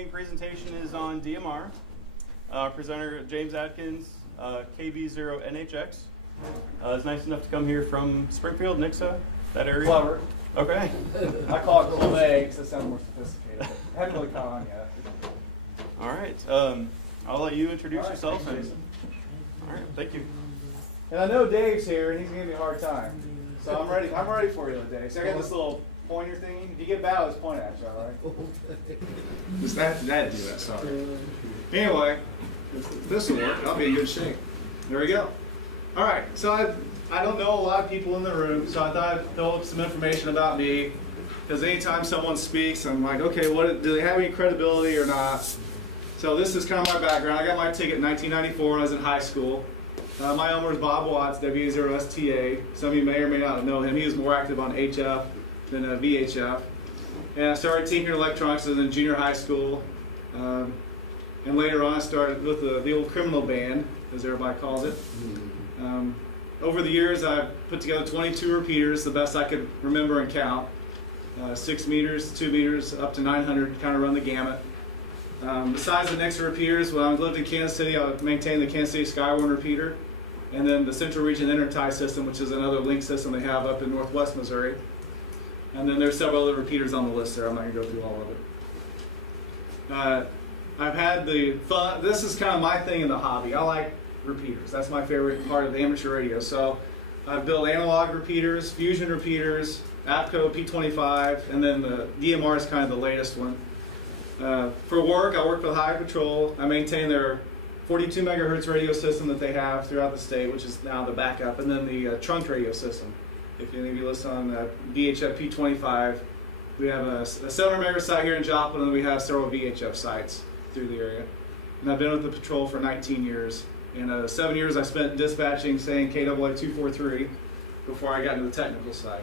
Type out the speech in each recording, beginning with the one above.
evening presentation is on DMR. Presenter James Adkins, KV0NHX. Is nice enough to come here from Springfield, Nixa, that area. Clever. Okay. I call it cold eggs. That sounds more sophisticated. I haven't really caught on yet. All right. I'll let you introduce yourself. Thanks, And, all right. Thank you. And I know Dave's here, and he's gonna give me a hard time. So I'm ready. I'm ready for you, Dave. So I got this little pointer thingy. If you get bad, I'll just point at you. All right. Just that do that. Sorry. Anyway, this will work. I'll be in good shape. There we go. All right. So I don't know a lot of people in the room, so I thought I'd fill up some information about me. Because anytime someone speaks, I'm like, okay, do they have any credibility or not? So this is kind of my background. I got my ticket in 1994 when I was in high school. My owner is Bob Watts, W0STA. Some of you may or may not know him. He was more active on HF than VHF. And I started tinkering electronics as in junior high school. And later on I started with the old criminal band, as everybody calls it. Over the years I've put together 22 repeaters, the best I could remember and count. 6 meters, 2 meters, up to 900, kind of run the gamut. Besides the Nixa repeaters, when I lived in Kansas City, I maintained the Kansas City Skywarn repeater, and then the Central Region Intertie system, which is another link system they have up in northwest Missouri. And then there's several other repeaters on the list there. I'm not going to go through all of it. I've had the fun. This is kind of my thing in the hobby. I like repeaters. That's my favorite part of the amateur radio. So I've built analog repeaters, fusion repeaters, APCO P25, and then the DMR is kind of the latest one. For work, I work for the Highway Patrol. I maintain their 42 megahertz radio system that they have throughout the state, which is now the backup, and then the trunk radio system. If any of you listen on VHF P25, we have a 700 megahertz site here in Joplin, and we have several VHF sites through the area. And I've been with the patrol for 19 years. And 7 years I spent dispatching, saying KAA 243, before I got into the technical side.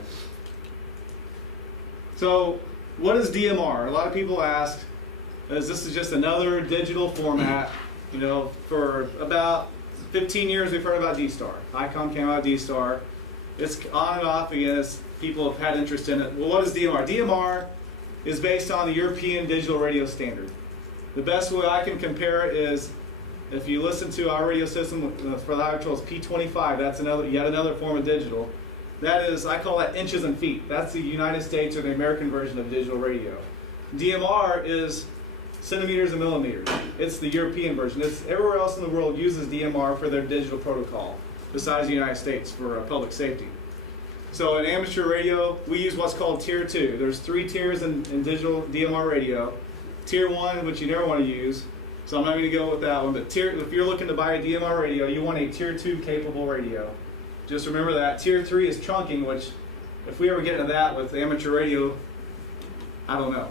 So, what is DMR? A lot of people ask, as this is just another digital format. You know, for about 15 years we've heard about D-Star. ICOM came out of D-Star. It's on and off again as people have had interest in it. Well, what is DMR? DMR is based on the European digital radio standard. The best way I can compare it is, if you listen to our radio system for the Highway Patrol, is P25. That's yet another form of digital. That is, I call that inches and feet. That's the United States or the American version of digital radio. DMR is centimeters and millimeters. It's the European version. It's everywhere else in the world uses DMR for their digital protocol, besides the United States for public safety. So in amateur radio, we use what's called Tier 2. There's 3 tiers in digital DMR radio. Tier 1, which you never want to use, so I'm not going to go with that one, but if you're looking to buy a DMR radio, you want a Tier 2 capable radio. Just remember that. Tier 3 is trunking, which if we ever get into that with amateur radio, I don't know.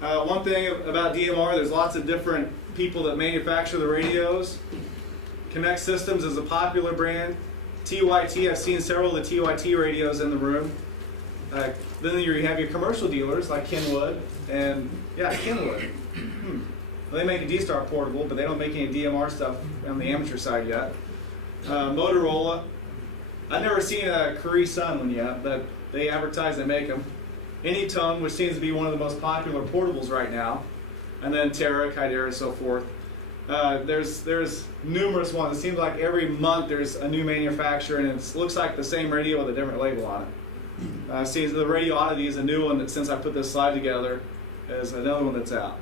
One thing about DMR, there's lots of different people that manufacture the radios. Connect Systems is a popular brand. TYT, I've seen several of the TYT radios in the room. Then you have your commercial dealers like Kenwood, and yeah, Kenwood. They make a D-Star portable, but they don't make any DMR stuff on the amateur side yet. Motorola. I've never seen a Curie Sun one yet, but they advertise they make them. Anytone, which seems to be one of the most popular portables right now. And then Terra, Kydera, and so forth. There's numerous ones. It seems like every month there's a new manufacturer, and it looks like the same radio with a different label on it. See, the Radio Oddity is a new one that, since I put this slide together, is another one that's out.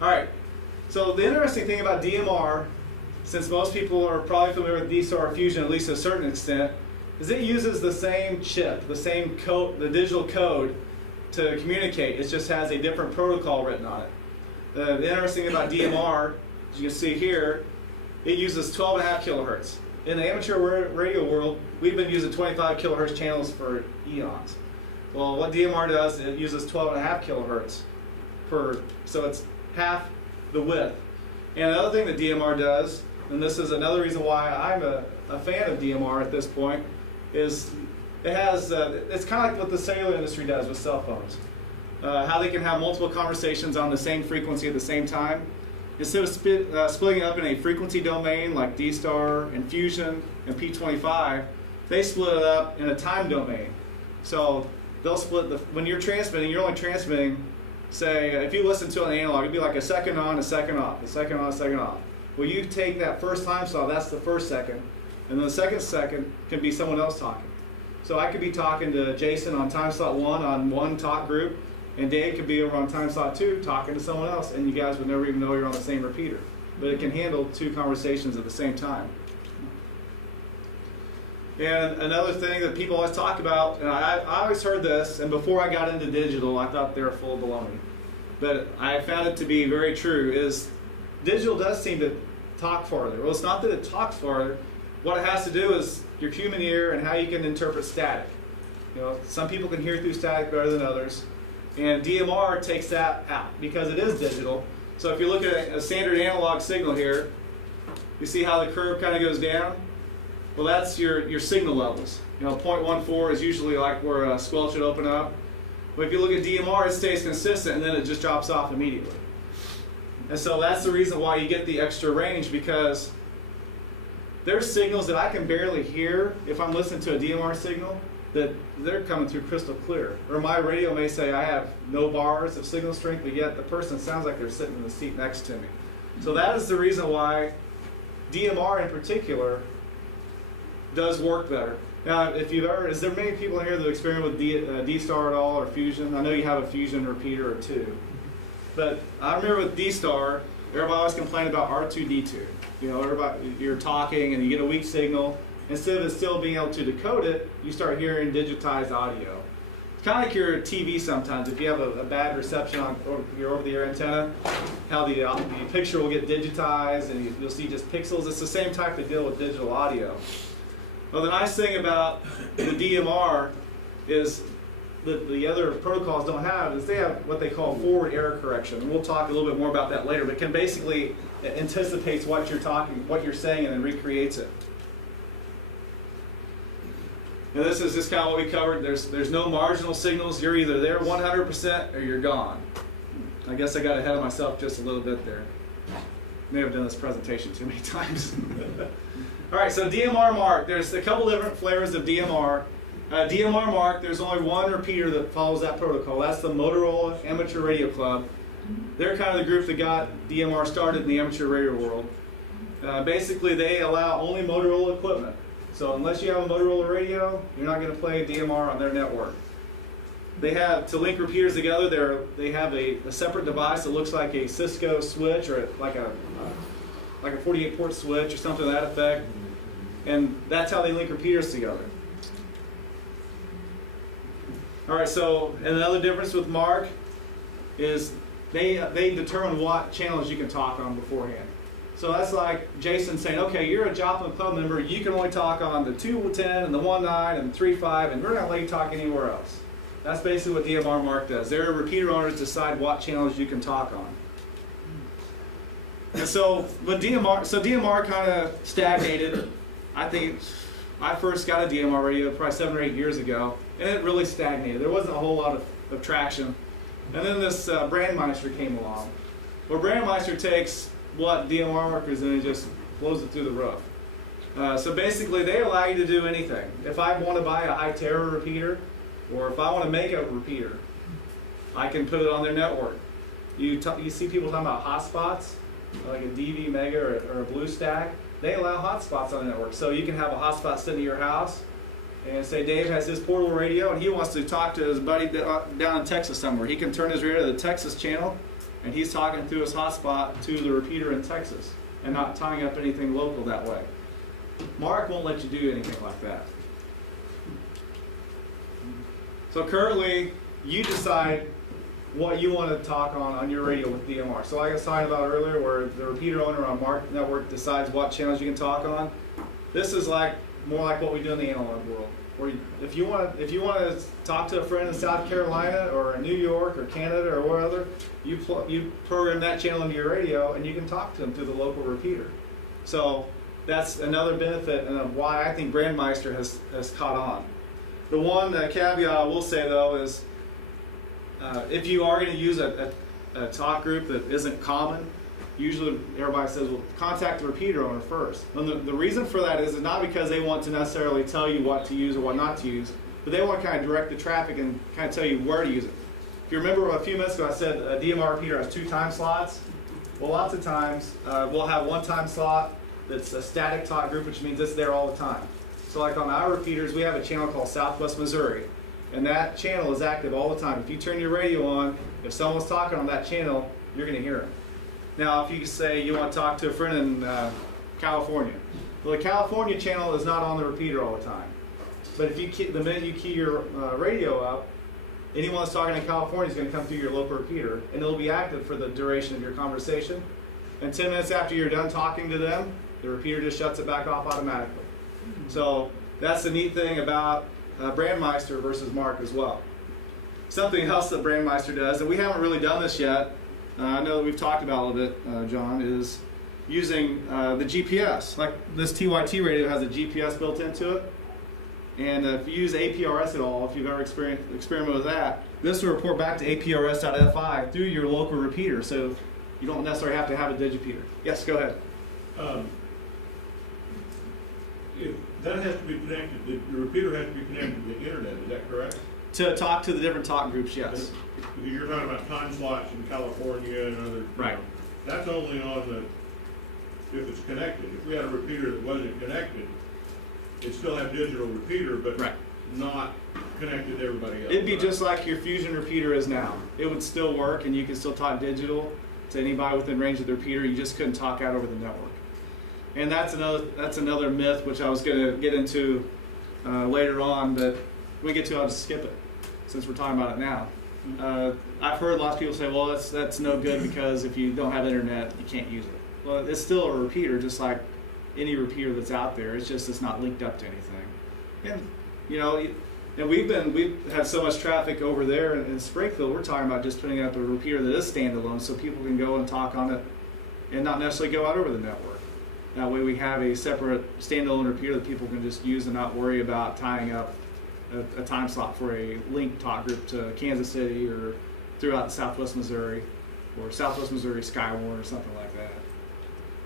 Alright, so the interesting thing about DMR, since most people are probably familiar with D-Star Fusion, at least to a certain extent, is it uses the same chip, the same code, the digital code to communicate. It just has a different protocol written on it. The interesting thing about DMR, as you can see here, it uses 12.5 kilohertz. In the amateur radio world, we've been using 25 kilohertz channels for eons. Well, what DMR does, it uses 12.5 kilohertz so it's half the width. And another thing that DMR does, and this is another reason why I'm a fan of DMR at this point, is it has, it's kind of like what the cellular industry does with cell phones. How they can have multiple conversations on the same frequency at the same time. Instead of splitting up in a frequency domain like D-Star and Fusion and P25, they split it up in a time domain. So they'll split when you're transmitting, you're only transmitting, say, if you listen to an analog, it'd be like a second on, a second off, a second on, a second off. Well, you take that first time slot, that's the first second, and then the second can be someone else talking. So I could be talking to Jason on time slot 1 on one talk group, and Dave could be over on time slot 2 talking to someone else, and you guys would never even know you're on the same repeater. But it can handle 2 conversations at the same time. And another thing that people always talk about, and I always heard this, and before I got into digital, I thought they were full of baloney. But I found it to be very true, is digital does seem to talk farther. Well, it's not that it talks farther. What it has to do is your human ear and how you can interpret static. You know, some people can hear through static better than others. And DMR takes that out because it is digital. So if you look at a standard analog signal here, you see how the curve kind of goes down? Well, that's your signal levels. You know, 0.14 is usually like where a squelch would open up. But if you look at DMR, it stays consistent and then it just drops off immediately. And so that's the reason why you get the extra range, because there's signals that I can barely hear if I'm listening to a DMR signal, that they're coming through crystal clear. Or my radio may say I have no bars of signal strength, but yet the person sounds like they're sitting in the seat next to me. So that is the reason why DMR in particular does work better. Now, if you've ever, is there many people in here that experiment with D-Star at all, or Fusion? I know you have a Fusion repeater or 2. But I remember with D-Star, everybody always complained about R2-D2. You know, you're talking and you get a weak signal. Instead of it still being able to decode it, you start hearing digitized audio. It's kind of like your TV sometimes. If you have a bad reception on your over-the-air antenna, how the picture will get digitized and you'll see just pixels. It's the same type of deal with digital audio. Well, the nice thing about the DMR is that the other protocols don't have is they have what they call forward error correction. And we'll talk a little bit more about that later, but it can basically anticipates what you're saying, and then recreates it. Now this is just kind of what we covered. There's no marginal signals. You're either there 100% or you're gone. I guess I got ahead of myself just a little bit there. May have done this presentation too many times. All right, so DMR Mark. There's a couple different flavors of DMR. DMR Mark, there's only one repeater that follows that protocol. That's the Motorola Amateur Radio Club. They're kind of the group that got DMR started in the amateur radio world. Basically, they allow only Motorola equipment. So unless you have a Motorola radio, you're not going to play DMR on their network. They have, to link repeaters together, they have a separate device that looks like a Cisco switch, or like a 48-port switch or something to that effect. And that's how they link repeaters together. All right, so another difference with Mark is they determine what channels you can talk on beforehand. So that's like Jason saying, okay, you're a Joplin club member, you can only talk on the 210 and the 19 and the 35, and we're not letting you talk anywhere else. That's basically what DMR Mark does. Their repeater owners decide what channels you can talk on. And so, but DMR kind of stagnated. I think I first got a DMR radio probably 7 or 8 years ago, and it really stagnated. There wasn't a whole lot of traction. And then this Brandmeister came along. Well, Brandmeister takes what DMR markers and it just blows it through the roof. So basically, they allow you to do anything. If I want to buy a high terror repeater, or if I want to make a repeater, I can put it on their network. You see people talking about hotspots, like a DV Mega or a BlueStack. They allow hotspots on the network. So you can have a hotspot sitting at your house, and say Dave has his portable radio, and he wants to talk to his buddy down in Texas somewhere. He can turn his radio to the Texas channel, and he's talking through his hotspot to the repeater in Texas, and not tying up anything local that way. Mark won't let you do anything like that. So currently, you decide what you want to talk on your radio with DMR. So like I was talking about earlier, where the repeater owner on Mark Network decides what channels you can talk on. This is more like what we do in the analog world. Where if you want to talk to a friend in South Carolina or New York or Canada or wherever, you program that channel into your radio and you can talk to them through the local repeater. So that's another benefit and why I think Brandmeister has caught on. The one caveat I will say though is if you are going to use a talk group that isn't common, usually everybody says, well, contact the repeater owner first. And the reason for that is not because they want to necessarily tell you what to use or what not to use. but they want to kind of direct the traffic and kind of tell you where to use it. If you remember a few minutes ago I said a DMR repeater has 2 time slots. Well, lots of times we'll have 1 time slot that's a static talk group, which means it's there all the time. So like on our repeaters, we have a channel called Southwest Missouri, and that channel is active all the time. If you turn your radio on, if someone's talking on that channel, you're going to hear it. Now, if you say you want to talk to a friend in California, well, the California channel is not on the repeater all the time. But if you the minute you key your radio up, anyone that's talking in California is going to come through your local repeater, and it'll be active for the duration of your conversation. And 10 minutes after you're done talking to them, the repeater just shuts it back off automatically. So that's the neat thing about Brandmeister versus Mark as well. Something else that Brandmeister does, and we haven't really done this yet, I know that we've talked about a little bit, John, is using the GPS. Like this TYT radio has a GPS built into it. And if you use APRS at all, if you've ever experimented with that, this will report back to APRS.FI through your local repeater, so you don't necessarily have to have a digipeater. Yes, go ahead. If that has to be connected, the repeater has to be connected to the internet, is that correct? To talk to the different talk groups, yes. Because you're talking about time slots in California and other. Right. That's only on the, if it's connected. If we had a repeater that wasn't connected, it'd still have digital repeater, but Right. not connected to everybody else. It'd be just like your Fusion repeater is now. It would still work, and you can still talk digital to anybody within range of the repeater. You just couldn't talk out over the network. And that's another myth which I was going to get into later on, but when we get to, I'll just skip it since we're talking about it now. I've heard lots of people say, well, that's no good because if you don't have internet, you can't use it. Well, it's still a repeater, just like any repeater that's out there. It's just it's not linked up to anything. And you know, and we've had so much traffic over there in Springfield. We're talking about just putting up a repeater that is standalone, so people can go and talk on it, and not necessarily go out over the network. That way, we have a separate standalone repeater that people can just use and not worry about tying up a time slot for a linked talk group to Kansas City or throughout Southwest Missouri or Southwest Missouri Skywarn or something like that.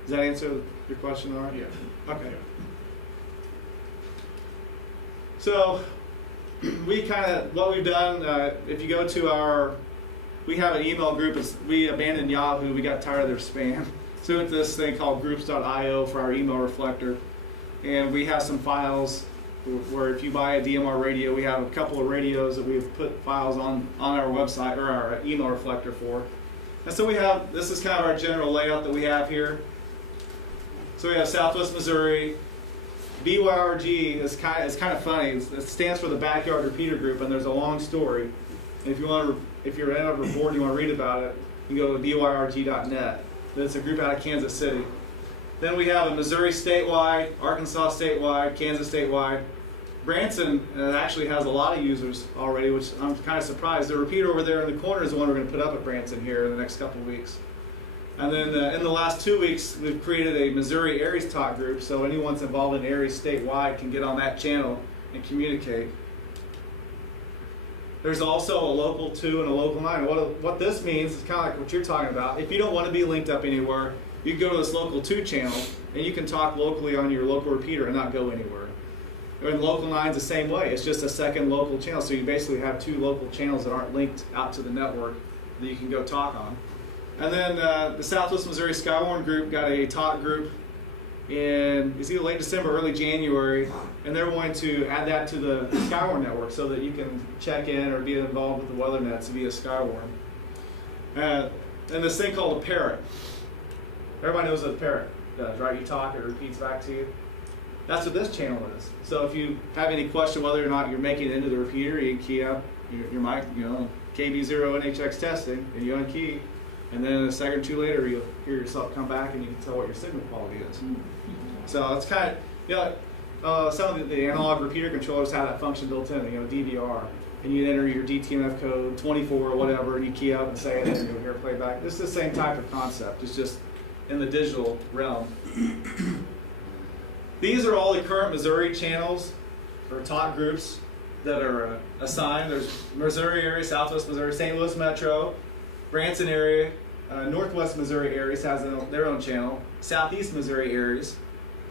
Does that answer your question, all right? Yeah. Okay. So we what we've done, if you go to we have an email group. We abandoned Yahoo. We got tired of their spam. So we went to this thing called groups.io for our email reflector. And we have some files where if you buy a DMR radio, we have a couple of radios that we've put files on our website or our email reflector for. And so this is kind of our general layout that we have here. So we have Southwest Missouri. BYRG is kind of funny. It stands for the Backyard Repeater Group, and there's a long story. And if you're in a report, you want to read about it, you can go to byrg.net. It's a group out of Kansas City. Then we have a Missouri statewide, Arkansas statewide, Kansas statewide. Branson actually has a lot of users already, which I'm kind of surprised. The repeater over there in the corner is the one we're going to put up at Branson here in the next couple of weeks. And then in the last 2 weeks, we've created a Missouri Aries talk group, so anyone that's involved in Aries statewide can get on that channel and communicate. There's also a local 2 and a local 9. What this means is kind of like what you're talking about. If you don't want to be linked up anywhere, you can go to this local 2 channel, and you can talk locally on your local repeater and not go anywhere. And local 9's the same way. It's just a second local channel, so you basically have 2 local channels that aren't linked out to the network that you can go talk on. And then the Southwest Missouri Skywarn group got a talk group it's either late December, early January, and they're going to add that to the Skywarn network so that you can check in or be involved with the weather nets via Skywarn. And this thing called a parrot. Everybody knows what a parrot does, right? You talk, it repeats back to you. That's what this channel is. So if you have any question whether or not you're making it into the repeater, you can key up your mic, KB0 NHX testing, and you unkey. And then a second or two later, you'll hear yourself come back and you can tell what your signal quality is. So it's kind of, some of the analog repeater controllers have that function built in, DVR. And you enter your DTMF code 24 or whatever, and you key up and say it, and you'll hear playback. This is the same type of concept. It's just in the digital realm. These are all the current Missouri channels or talk groups that are assigned. There's Missouri area, Southwest Missouri, St. Louis Metro, Branson area, Northwest Missouri Aries has their own channel, Southeast Missouri Aries,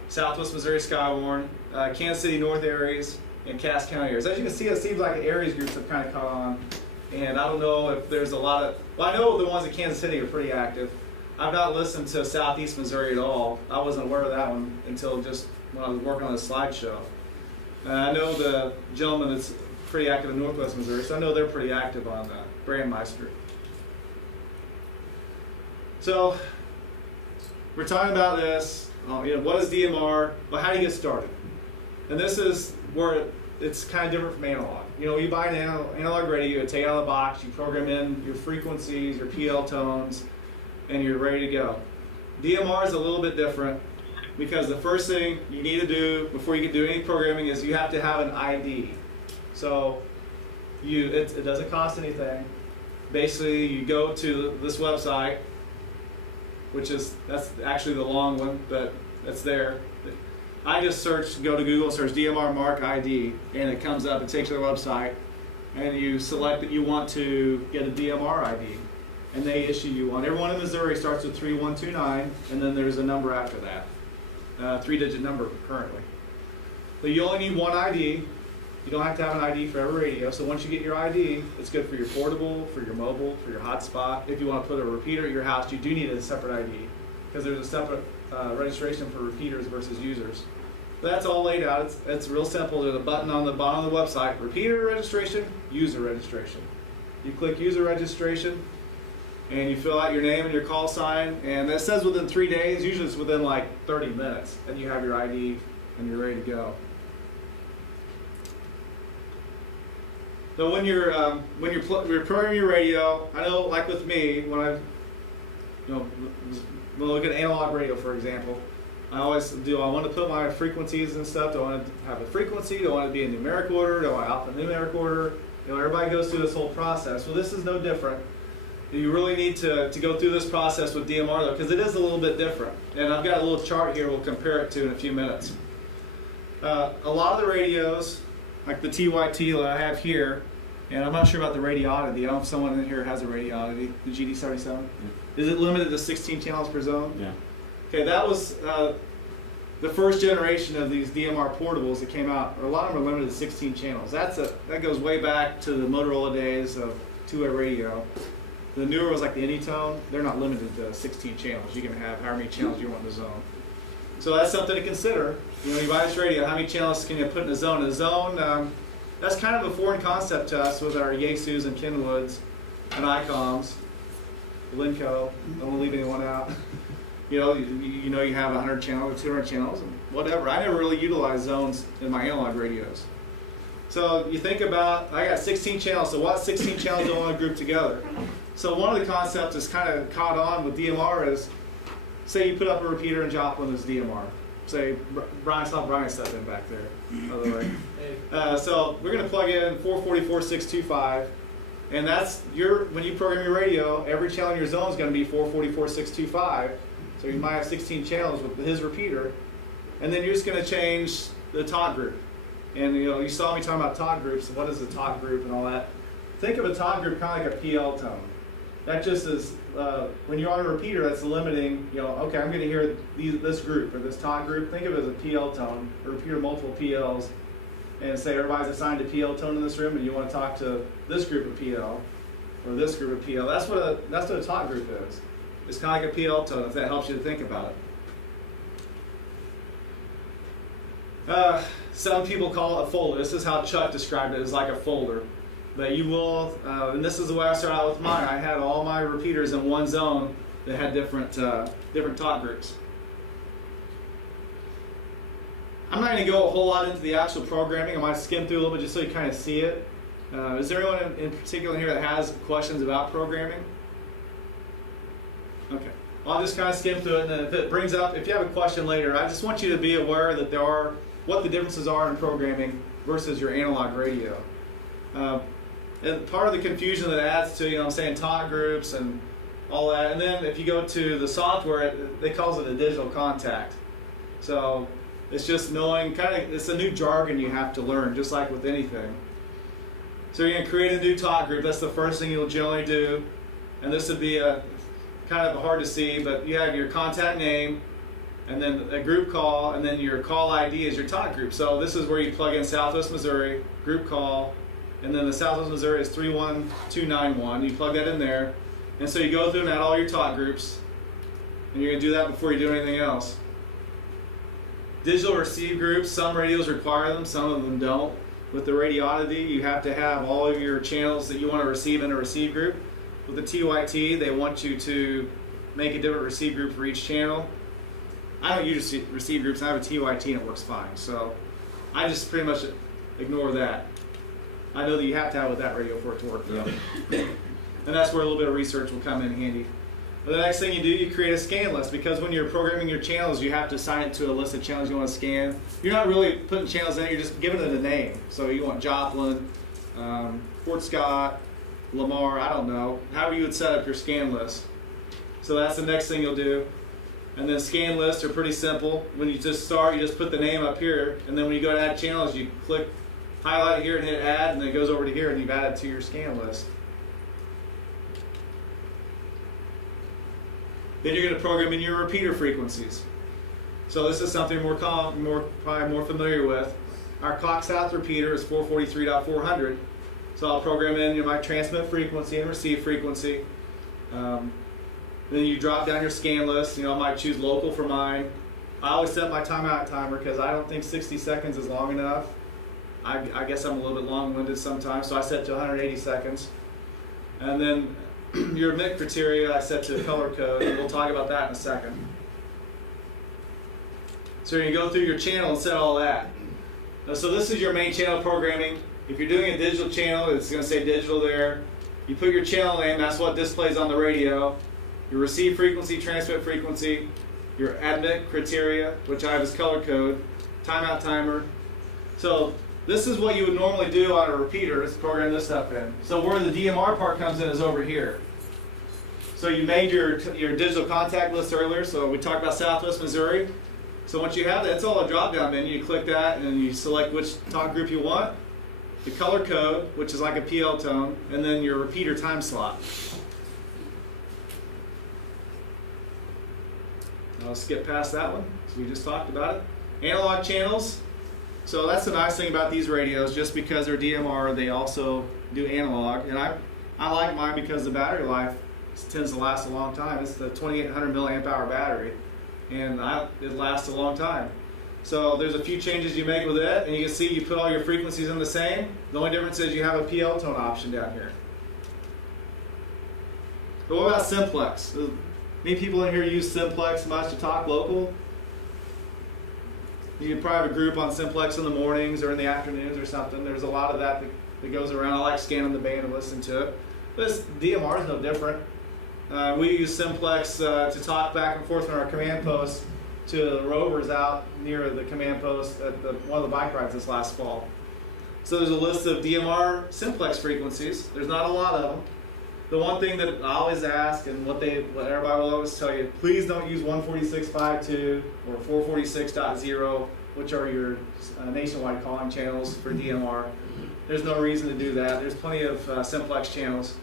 Southwest Missouri Skywarn, Kansas City North Aries, in Cass County areas. As you can see, it seems like areas groups have kind of caught on. And I don't know if there's a lot of, well, I know the ones in Kansas City are pretty active. I've not listened to Southeast Missouri at all. I wasn't aware of that one until just when I was working on the slideshow. I know the gentleman that's pretty active in Northwest Missouri, so I know they're pretty active on Brandmeister. So, we're talking about this, what is DMR, well, how do you get started? And this is where it's kind of different from analog. You buy an analog radio, you take it out of the box, you program in your frequencies, your PL tones, and you're ready to go. DMR is a little bit different because the first thing you need to do before you can do any programming is you have to have an ID. So it doesn't cost anything. Basically, you go to this website, that's actually the long one, but that's there. I just go to Google, search DMR Mark ID, and it comes up, it takes you to the website, and you select that you want to get a DMR ID, and they issue you one. Everyone in Missouri starts with 3129, and then there's a number after that, 3-digit number currently. But you only need one ID. You don't have to have an ID for every radio, so once you get your ID, it's good for your portable, for your mobile, for your hotspot. If you want to put a repeater at your house, you do need a separate ID, because there's a separate registration for repeaters versus users. But that's all laid out. It's real simple. There's a button on the bottom of the website, repeater registration, user registration. You click user registration, and you fill out your name and your call sign, and it says within 3 days. Usually it's within like 30 minutes, and you have your ID and you're ready to go. So when you're programming your radio, I know, like with me, when I look at analog radio, for example, I always do. I want to put my frequencies and stuff. Do I want to have a frequency? Do I want it to be in numeric order? Do I want alphanumeric order? Everybody goes through this whole process. Well, this is no different. You really need to go through this process with DMR though, because it is a little bit different. And I've got a little chart here we'll compare it to in a few minutes. A lot of the radios, like the TYT that I have here, and I'm not sure about the radioddity. I don't know if someone in here has a radioddity, the GD77. Yeah. Is it limited to 16 channels per zone? Yeah. Okay, that was the first generation of these DMR portables that came out. A lot of them are limited to 16 channels. That goes way back to the Motorola days of two-way radio. The newer was like the Anytone. They're not limited to 16 channels. You can have however many channels you want in the zone. So that's something to consider. You buy this radio, how many channels can you put in a zone? A zone, that's kind of a foreign concept to us with our Yaesus and Kenwoods and ICOMs, Linco. I don't want to leave anyone out. You have 100 channels or 200 channels and whatever. I never really utilized zones in my analog radios. So you think about, I got 16 channels, so what 16 channels do I want to group together? So one of the concepts that's kind of caught on with DMR is, say you put up a repeater in Joplin as DMR. Say, Brian stuff in back there, by the way. So we're going to plug in 444.625. And that's when you program your radio, every channel in your zone is going to be 444.625. So you might have 16 channels with his repeater, and then you're just going to change the talk group. And you saw me talking about talk groups. What is a talk group and all that? Think of a talk group kind of like a PL tone. That just is when you're on a repeater, that's limiting. Okay, I'm going to hear this group or this talk group. Think of it as a PL tone, a repeater multiple PLs, and say everybody's assigned a PL tone in this room, and you want to talk to this group of PL or this group of PL. That's what a talk group is. It's kind of like a PL tone, if that helps you to think about it. Some people call it a folder. This is how Chuck described it, as like a folder. But you will, and this is the way I started out with mine. I had all my repeaters in one zone that had different talk groups. I'm not going to go a whole lot into the actual programming. I might skim through a little bit just so you kind of see it. Is there anyone in particular here that has questions about programming? Okay. Well, I'll just kind of skim through it, and then if it brings up, if you have a question later, I just want you to be aware that what the differences are in programming versus your analog radio. And part of the confusion that adds to, I'm saying talk groups and all that, and then if you go to the software, they calls it a digital contact. So it's just knowing, it's a new jargon you have to learn, just like with anything. So you're going to create a new talk group. That's the first thing you'll generally do. And this would be kind of hard to see, but you have your contact name, and then a group call, and then your call ID is your talk group. So this is where you plug in Southwest Missouri, group call, and then the Southwest Missouri is 31291. You plug that in there, and so you go through and add all your talk groups, and you're going to do that before you do anything else. Digital receive groups, some radios require them, some of them don't. With the radiodity, you have to have all of your channels that you want to receive in a receive group. With the TYT, they want you to make a different receive group for each channel. I don't use receive groups, I have a TYT and it works fine. So I just pretty much ignore that. I know that you have to have with that radio for it to work though. And that's where a little bit of research will come in handy. But the next thing you do, you create a scan list, because when you're programming your channels, you have to assign it to a list of channels you want to scan. You're not really putting channels in, you're just giving it a name. So you want Joplin, Fort Scott, Lamar, I don't know, however you would set up your scan list. So that's the next thing you'll do. And then scan lists are pretty simple. When you just start, you just put the name up here, and then when you go to add channels, you click, highlight it here and hit add, and then it goes over to here and you've added to your scan list. Then you're going to program in your repeater frequencies. So this is something probably more familiar with. Our Cox South repeater is 443.400. So I'll program in my transmit frequency and receive frequency. Then you drop down your scan list. I might choose local for mine. I always set my timeout timer because I don't think 60 seconds is long enough. I guess I'm a little bit long-winded sometimes, so I set to 180 seconds. And then your emit criteria I set to color code, and we'll talk about that in a second. So you're going to go through your channel and set all that. Now, so this is your main channel programming. If you're doing a digital channel, it's going to say digital there. You put your channel name, that's what displays on the radio. Your receive frequency, transmit frequency, your admit criteria, which I have as color code, timeout timer. So this is what you would normally do on a repeater, is program this stuff in. So where the DMR part comes in is over here. So you made your digital contact list earlier, so we talked about Southwest Missouri. So once you have that, it's all a drop-down menu. You click that and you select which talk group you want, the color code, which is like a PL tone, and then your repeater time slot. I'll skip past that one, so we just talked about it. Analog channels. So that's the nice thing about these radios, just because they're DMR, they also do analog. And I like mine because the battery life tends to last a long time. It's the 2800 milliamp hour battery, and it lasts a long time. So there's a few changes you make with it, and you can see you put all your frequencies in the same. The only difference is you have a PL tone option down here. But what about simplex? Many people in here use simplex much to talk local. You can probably have a group on simplex in the mornings or in the afternoons or something. There's a lot of that goes around. I like scanning the band and listening to it. This DMR is no different. We use simplex to talk back and forth from our command post to the rovers out near the command post at one of the bike rides this last fall. So there's a list of DMR simplex frequencies. There's not a lot of them. The one thing that I always ask, and what everybody will always tell you, please don't use 146.52 or 446.0, which are your nationwide calling channels for DMR. There's no reason to do that. There's plenty of simplex channels.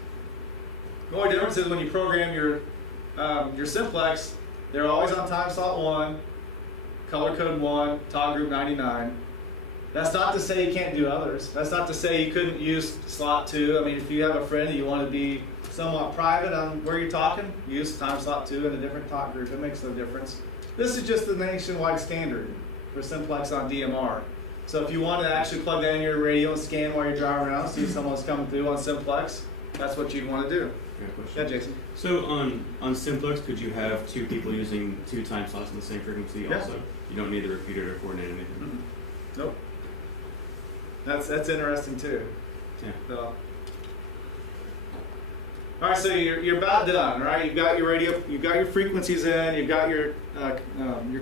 The only difference is when you program your simplex, they're always on time slot 1, color code 1, toggle group 99. That's not to say you can't do others. That's not to say you couldn't use slot 2. I mean, if you have a friend and you want to be somewhat private on where you're talking, use time slot 2 in a different talk group. It makes no difference. This is just the nationwide standard for simplex on DMR. So if you want to actually plug that in your radio and scan while you're driving around, see if someone's coming through on simplex, that's what you'd want to do. Yeah, Jason. So on simplex, could you have 2 people using 2 time slots in the same frequency also? You don't need the repeater to coordinate anything? Mm-hmm. Nope. That's interesting too. Yeah. So. All right, so you're about done, right? You've got your radio, you've got your frequencies in, you've got your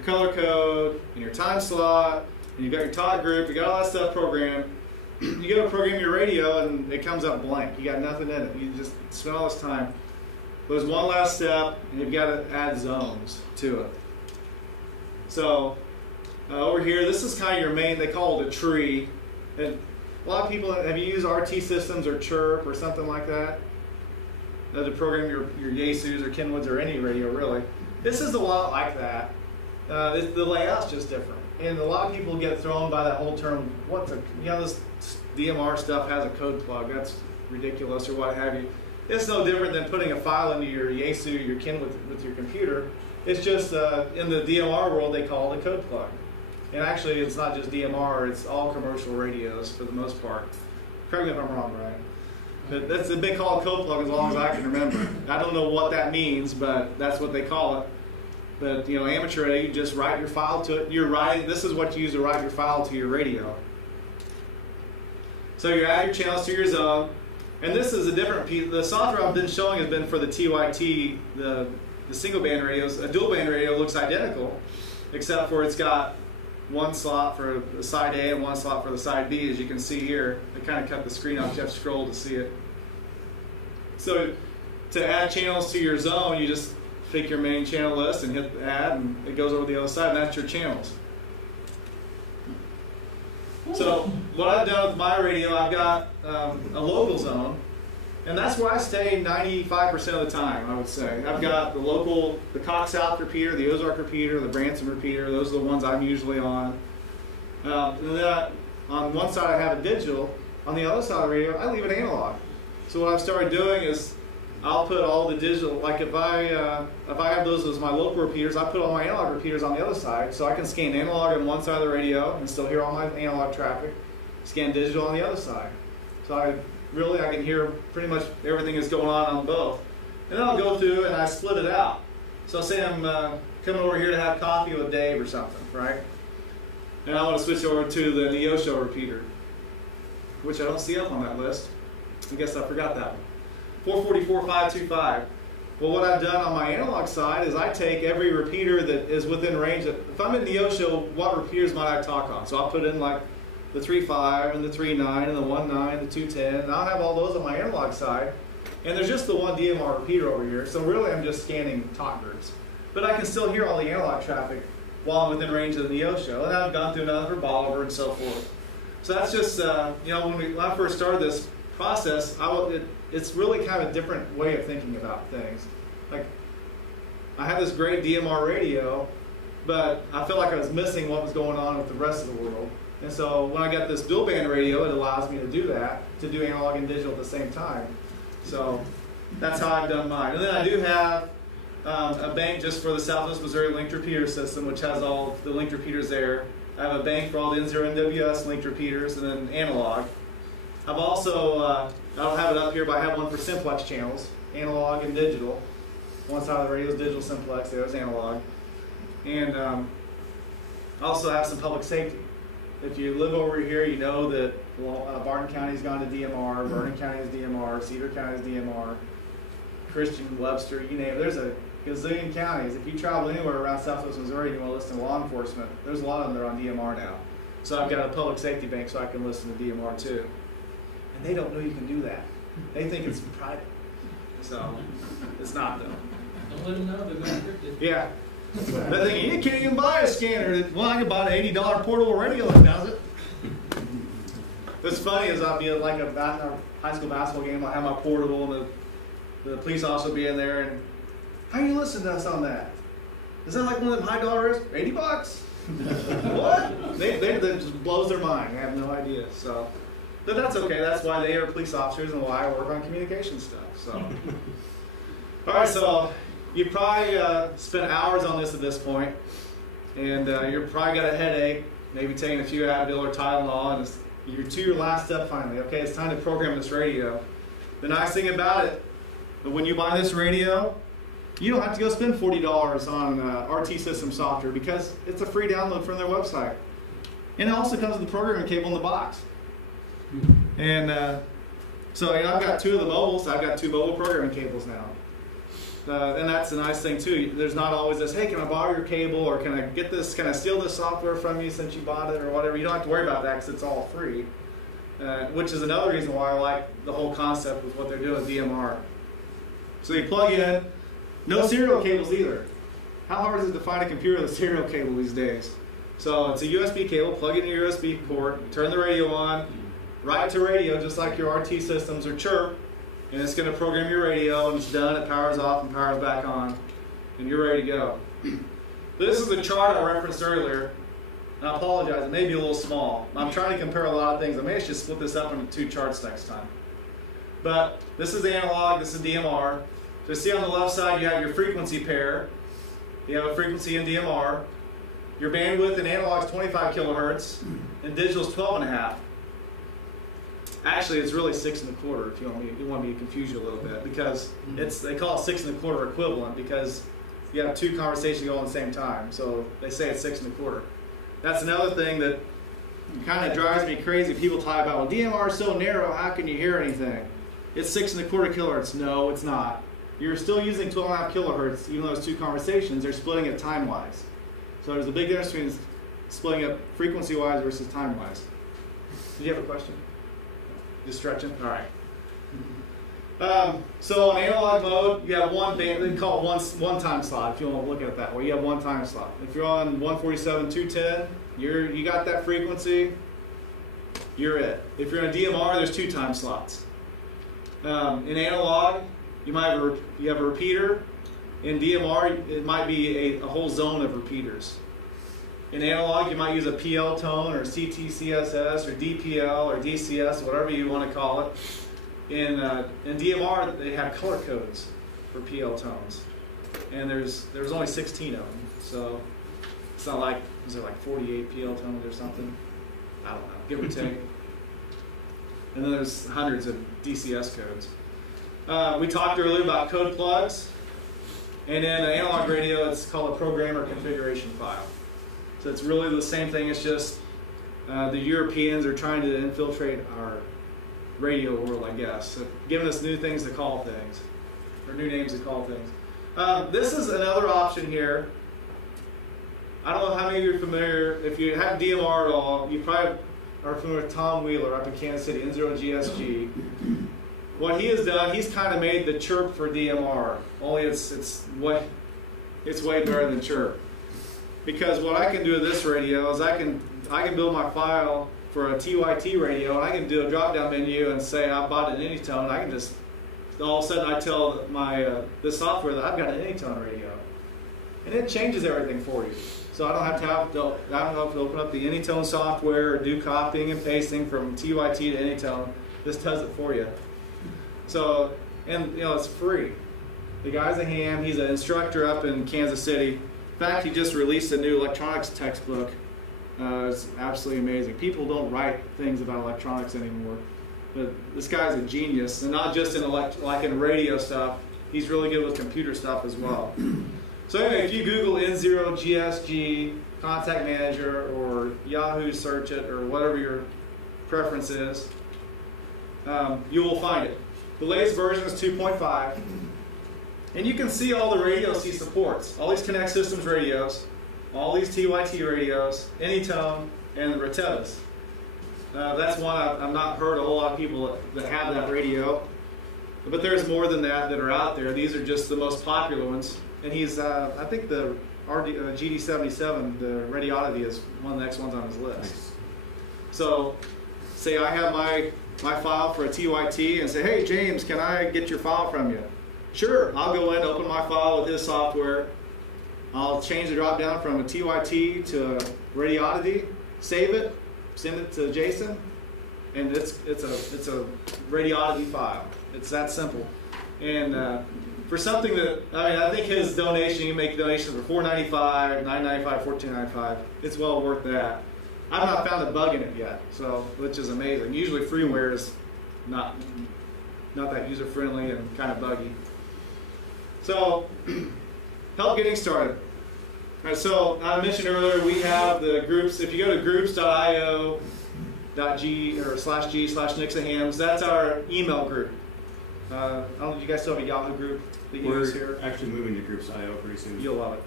color code and your time slot, and you've got your talk group, you got all that stuff programmed. You go to program your radio and it comes up blank. You got nothing in it. You just spend all this time. There's one last step, and you've got to add zones to it. So over here, this is kind of your main. They call it a tree. And a lot of people, have you used RT systems or Chirp or something like that? To program your Yaesus or Kenwoods or any radio really. This is a lot like that. The layout's just different. And a lot of people get thrown by that whole term, this DMR stuff has a code plug, that's ridiculous, or what have you. It's no different than putting a file into your Yaesu or your Kin with your computer. It's just, in the DMR world, they call it a code plug. And actually, it's not just DMR, it's all commercial radios for the most part. Correct me if I'm wrong, Ryan. But that's a big call code plug as long as I can remember. I don't know what that means, but that's what they call it. But amateur radio, you just write your file to it. This is what you use to write your file to your radio. So you add your channels to your zone, and this is a different piece. The software I've been showing has been for the TYT, the single band radios. A dual band radio looks identical, except for it's got one slot for the side A and one slot for the side B, as you can see here. I kind of cut the screen off, you have to scroll to see it. So to add channels to your zone, you just pick your main channel list and hit add, and it goes over the other side, and that's your channels. So what I've done with my radio, I've got a local zone, and that's where I stay 95% of the time, I would say. I've got the Cox South repeater, the Ozark repeater, the Branson repeater. Those are the ones I'm usually on. And then on one side I have a digital. On the other side of the radio, I leave it analog. So what I've started doing is I'll put all the digital, like if I have those as my local repeaters, I put all my analog repeaters on the other side, so I can scan analog on one side of the radio and still hear all my analog traffic, scan digital on the other side. So I can hear pretty much everything that's going on both. And then I'll go through and I split it out. So say I'm coming over here to have coffee with Dave or something, right? And I want to switch over to the Neosho repeater, which I don't see up on that list. I guess I forgot that one. 444.525. Well, what I've done on my analog side is I take every repeater that is within range. If I'm in Neosho, what repeaters might I talk on? So I'll put in like the 3.5 and the 3.9 and the 1.9, the 2.10, and I'll have all those on my analog side. And there's just the one DMR repeater over here, so really I'm just scanning talk groups. But I can still hear all the analog traffic while I'm within range of the Neosho, and I've gone through another revolver and so forth. So that's just, when I first started this process, it's really kind of a different way of thinking about things. Like, I had this great DMR radio, but I felt like I was missing what was going on with the rest of the world. And so when I got this dual band radio, it allows me to do that, to do analog and digital at the same time. So that's how I've done mine. And then I do have a bank just for the Southwest Missouri linked repeater system, which has all the linked repeaters there. I have a bank for all the N0NWS linked repeaters, and then analog. I've also, I don't have it up here, but I have one for simplex channels, analog and digital. One side of the radio is digital simplex, the other is analog. And I also have some public safety. If you live over here, you know that Barton County's gone to DMR, Vernon County is DMR, Cedar County is DMR, Christian, Webster, you name it. There's a gazillion counties. If you travel anywhere around Southwest Missouri and you want to listen to law enforcement, there's a lot of them that are on DMR now. So I've got a public safety bank so I can listen to DMR too. And they don't know you can do that. They think it's private. So it's not though. Don't let them know they're going to crypt it. Yeah. They're thinking, you can't even buy a scanner. Well, I can buy an $80 portable radio that does it. What's funny is I'll be at like a high school basketball game, I'll have my portable and the police officer will be in there and, how you listen to us on that? Is that like one of them high dollars? $80? What? That just blows their mind. They have no idea. So, but that's okay. That's why they are police officers and why I work on communication stuff. So, all right. So you probably spent hours on this at this point, and you're probably got a headache. Maybe taking a few Advil or Tylenol, and you're to your last step finally. Okay, it's time to program this radio. The nice thing about it, when you buy this radio, you don't have to go spend $40 on RT System software because it's a free download from their website. And it also comes with the programming cable in the box. And so I've got two of the mobiles. I've got two mobile programming cables now. And that's a nice thing too. There's not always this, hey, can I borrow your cable, or can I get this, can I steal this software from you since you bought it, or whatever. You don't have to worry about that because it's all free. Which is another reason why I like the whole concept with what they're doing with DMR. So you plug in, no serial cables either. How hard is it to find a computer with a serial cable these days? So it's a USB cable, plug in your USB port, turn the radio on, write to radio just like your RT systems or Chirp, and it's going to program your radio, and it's done, it powers off and powers back on, and you're ready to go. This is the chart I referenced earlier. And I apologize, it may be a little small. I'm trying to compare a lot of things. I may just split this up into 2 charts next time. But this is analog, this is DMR. So you see on the left side you have your frequency pair. You have a frequency in DMR. Your bandwidth in analog is 25 kilohertz, and digital is 12.5. Actually, it's really 6 1/4 if you want me to confuse you a little bit, because they call it 6 1/4 equivalent because you have 2 conversations going at the same time. So they say it's 6 1/4. That's another thing that kind of drives me crazy. People talk about, well, DMR is so narrow, how can you hear anything? It's 6 1/4 kilohertz. No, it's not. You're still using 12.5 kilohertz, even though it's 2 conversations. They're splitting it time-wise. So there's a big difference between splitting it frequency-wise versus time-wise. Did you have a question? Just stretching? All right. So in analog mode, you have one band, they call it one time slot, if you want to look at it that way. You have one time slot. If you're on 147.210, you got that frequency, you're it. If you're on DMR, there's 2 time slots. In analog, you have a repeater. In DMR, it might be a whole zone of repeaters. In analog, you might use a PL tone or CTCSS or DPL or DCS, whatever you want to call it. In DMR, they have color codes for PL tones, and there's only 16 of them. So it's not like, is there like 48 PL tones or something? I don't know, give or take. And then there's hundreds of DCS codes. We talked earlier about code plugs, and in an analog radio, it's called a program or configuration file. So it's really the same thing. It's just the Europeans are trying to infiltrate our radio world, I guess. So giving us new things to call things, or new names to call things. This is another option here. I don't know how many of you are familiar. If you have DMR at all, you probably are familiar with Tom Wheeler up in Kansas City, N0GSG. What he has done, he's kind of made the chirp for DMR. Only it's way better than chirp. Because what I can do with this radio is I can build my file for a TYT radio, and I can do a drop-down menu and say I bought an Anytone. I can just all of a sudden I tell my this software that I've got an Anytone radio, and it changes everything for you. So I don't have to open up the Anytone software or do copying and pasting from TYT to Anytone. This does it for you. So, and it's free. The guy's a ham. He's an instructor up in Kansas City. In fact, he just released a new electronics textbook. It's absolutely amazing. People don't write things about electronics anymore, but this guy's a genius, and not just in in radio stuff. He's really good with computer stuff as well. So anyway, if you Google N0GSG Contact Manager or Yahoo search it or whatever your preference is, you will find it. The latest version is 2.5. And you can see all the radios he supports. All these Connect Systems radios, all these TYT radios, Anytone, and the Rotettas. That's one I've not heard a whole lot of people that have that radio. But there's more than that are out there. These are just the most popular ones. And he's, I think the GD77, the Radiodity, is one of the next ones on his list. Nice. So, say I have my file for a TYT and say, hey James, can I get your file from you? Sure, I'll go in, open my file with his software. I'll change the drop down from a TYT to a Radiodity, save it, send it to Jason, and it's a Radiodity file. It's that simple. And for something that, I think his donation, you make donations for $4.95, $9.95, $14.95. It's well worth that. I've not found a bug in it yet, which is amazing. Usually freeware is not that user friendly and kind of buggy. So, help getting started. All right, so I mentioned earlier we have the groups. If you go to groups.io.g/g/nixahams, that's our email group. I don't know, you guys still have a Yahoo group that you use here? We're actually moving to groups.io pretty soon. You'll love it.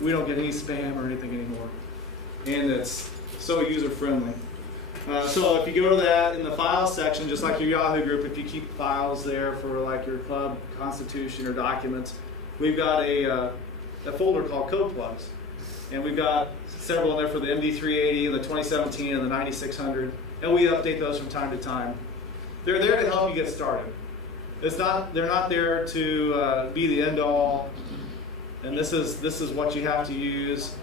We don't get any spam or anything anymore. And it's so user friendly. So if you go to that in the files section, just like your Yahoo group, if you keep files there for like your club constitution or documents, we've got a folder called Code Plugs. And we've got several in there for the MD380, the 2017, and the 9600. And we update those from time to time. They're there to help you get started. They're not there to be the end all and this is what you have to use,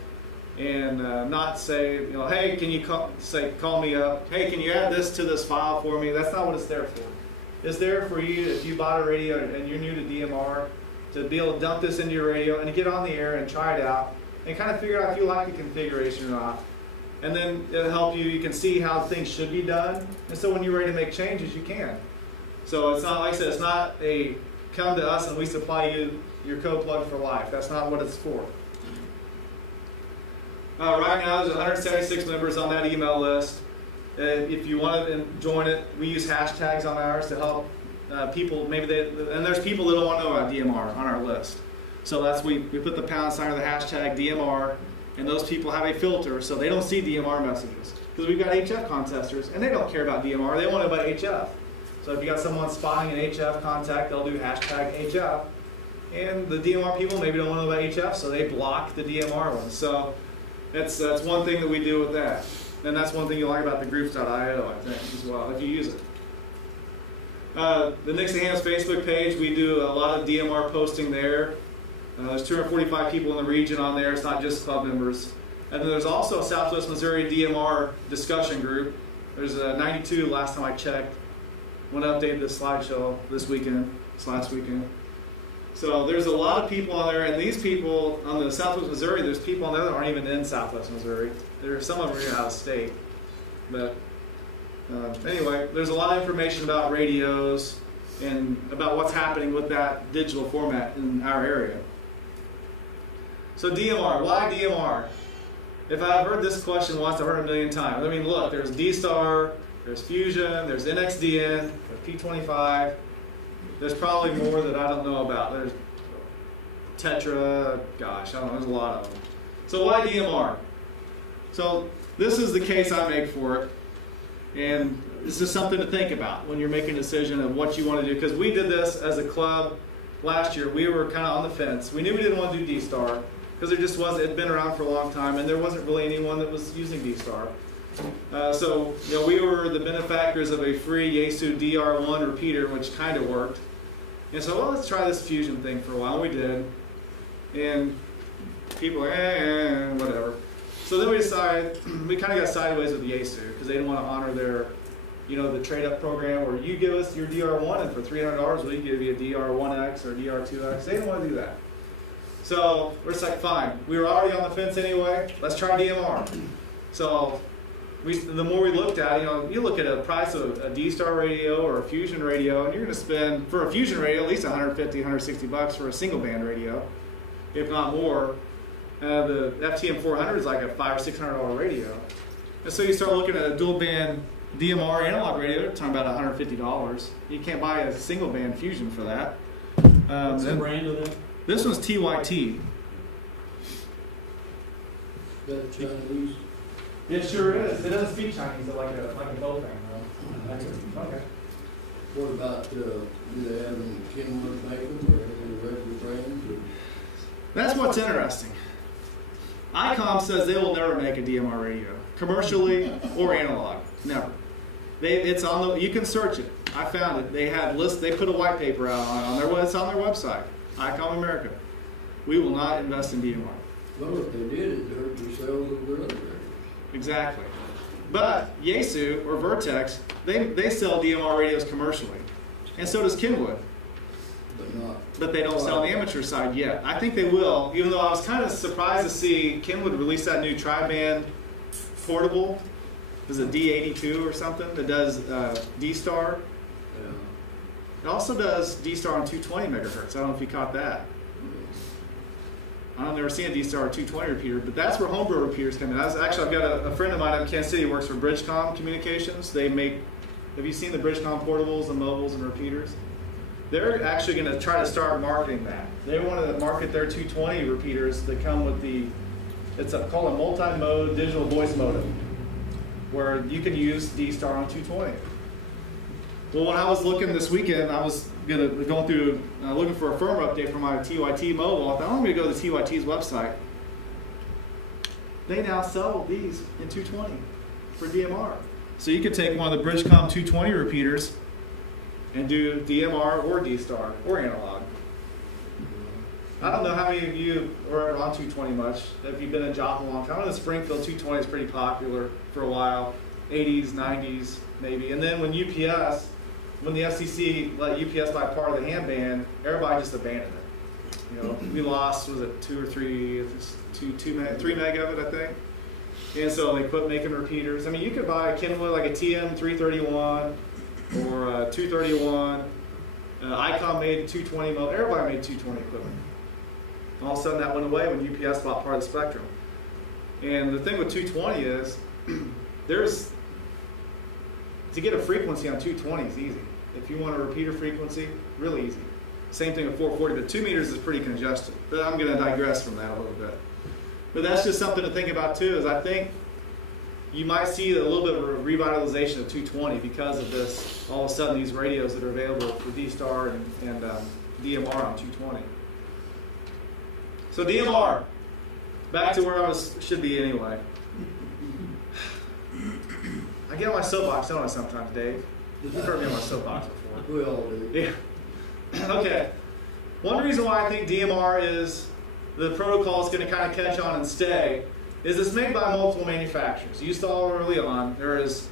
and not say, hey, can you call me up? Hey, can you add this to this file for me? That's not what it's there for. It's there for you if you bought a radio and you're new to DMR to be able to dump this into your radio and to get on the air and try it out and kind of figure out if you like the configuration or not. And then it'll help you. You can see how things should be done, and so when you're ready to make changes, you can. So it's not, like I said, it's not a come to us and we supply you your code plug for life. That's not what it's for. Right now, there's 176 members on that email list. If you want to join it, we use hashtags on ours to help people. And there's people that don't want to know about DMR on our list. So that's we put the pound sign or the hashtag DMR, and those people have a filter so they don't see DMR messages. Because we've got HF contesters, and they don't care about DMR. They want to know about HF. So if you got someone spotting an HF contact, they'll do hashtag HF. And the DMR people maybe don't want to know about HF, so they block the DMR ones. So that's one thing that we do with that. And that's one thing you like about the groups.io, I think, as well, if you use it. The Nixon Hams Facebook page, we do a lot of DMR posting there. There's 245 people in the region on there. It's not just club members. And then there's also a Southwest Missouri DMR discussion group. There's 92 last time I checked. Want to update this slideshow this last weekend. So there's a lot of people on there, and these people on the Southwest Missouri, there's people on there that aren't even in Southwest Missouri. Some of them are out of state. But anyway, there's a lot of information about radios and about what's happening with that digital format in our area. So DMR, why DMR? If I've heard this question once, I've heard it a million times. I mean, look, there's D-Star, there's Fusion, there's NXDN, there's P25. There's probably more that I don't know about. There's Tetra, gosh, I don't know, there's a lot of them. So why DMR? So this is the case I make for it. And this is something to think about when you're making a decision of what you want to do. Because we did this as a club last year. We were kind of on the fence. We knew we didn't want to do D-Star because there just wasn't, it had been around for a long time and there wasn't really anyone that was using D-Star. So we were the benefactors of a free Yaesu DR1 repeater, which kind of worked. And so, well, let's try this Fusion thing for a while. We did. And people were whatever. So then we decided, we kind of got sideways with Yaesu because they didn't want to honor their, the trade-up program where you give us your DR1 and for $300 we'll give you a DR1X or a DR2X. They didn't want to do that. So we're just like, fine. We were already on the fence anyway. Let's try DMR. So the more we looked at it, you look at a price of a D-Star radio or a Fusion radio, and you're going to spend, for a Fusion radio, at least $150, $160 for a single band radio, if not more. The FTM 400 is like a $500 or $600 radio. And so you start looking at a dual band DMR analog radio, you're talking about $150. You can't buy a single band Fusion for that. What's the brand of that? This one's TYT. That Chinese? It sure is. It doesn't speak Chinese, like a Bofang, though. Okay. What about, do they have any Kenwood makers or any regular brands? Or? That's what's interesting. ICOM says they will never make a DMR radio, commercially or analog. Never. It's on the. You can search it. I found it. They had lists. They put a white paper out on their. It's on their website. ICOM America. We will not invest in DMR. Well, if they did, it hurt yourselves with their other radios. Exactly. But Yaesu or Vertex, they sell DMR radios commercially, and so does Kenwood. But they don't sell on the amateur side yet. I think they will, even though I was kind of surprised to see Kenwood release that new tri-band portable. Is it D82 or something that does D-Star? Yeah. It also does D-Star on 220 megahertz. I don't know if you caught that. I've never seen a D-Star 220 repeater, but that's where homebrew repeaters come in. I've got a friend of mine up in Kansas City who works for Bridgecom Communications. They make, have you seen the Bridgecom portables and mobiles and repeaters? They're actually going to try to start marketing that. They want to market their 220 repeaters that come with it's called a multi-mode digital voice modem, where you can use D-Star on 220. Well, when I was looking this weekend, I was going through looking for a firmware update for my TYT mobile. I thought, I'm going to go to TYT's website. They now sell these in 220 for DMR. So you could take one of the Bridgecom 220 repeaters and do DMR or D-Star or analog. I don't know how many of you were on 220 much. If you've been in Joplin a long time, I know Springfield 220 is pretty popular for a while, 80s, 90s maybe. And then when the FCC let UPS buy part of the ham band, everybody just abandoned it. You know, we lost, was it 2 or 3, 3 meg of it, I think. And so they quit making repeaters. I mean, you could buy a Kenwood like a TM331 or a 231. Icon made 220 mode. Everybody made 220 equipment. All of a sudden that went away when UPS bought part of the spectrum. And the thing with 220 is, to get a frequency on 220 is easy. If you want a repeater frequency, really easy. Same thing with 440, but 2 meters is pretty congested. But I'm going to digress from that a little bit. But that's just something to think about too, is I think you might see a little bit of a revitalization of 220 because of this, all of a sudden these radios that are available for D-Star and DMR on 220. So DMR, back to where I should be anyway. I get on my soapbox, don't I, sometimes, Dave? You've heard me on my soapbox before. We all do. Yeah. Okay. One reason why I think DMR is the protocol is going to kind of catch on and stay is it's made by multiple manufacturers. You saw early on, there is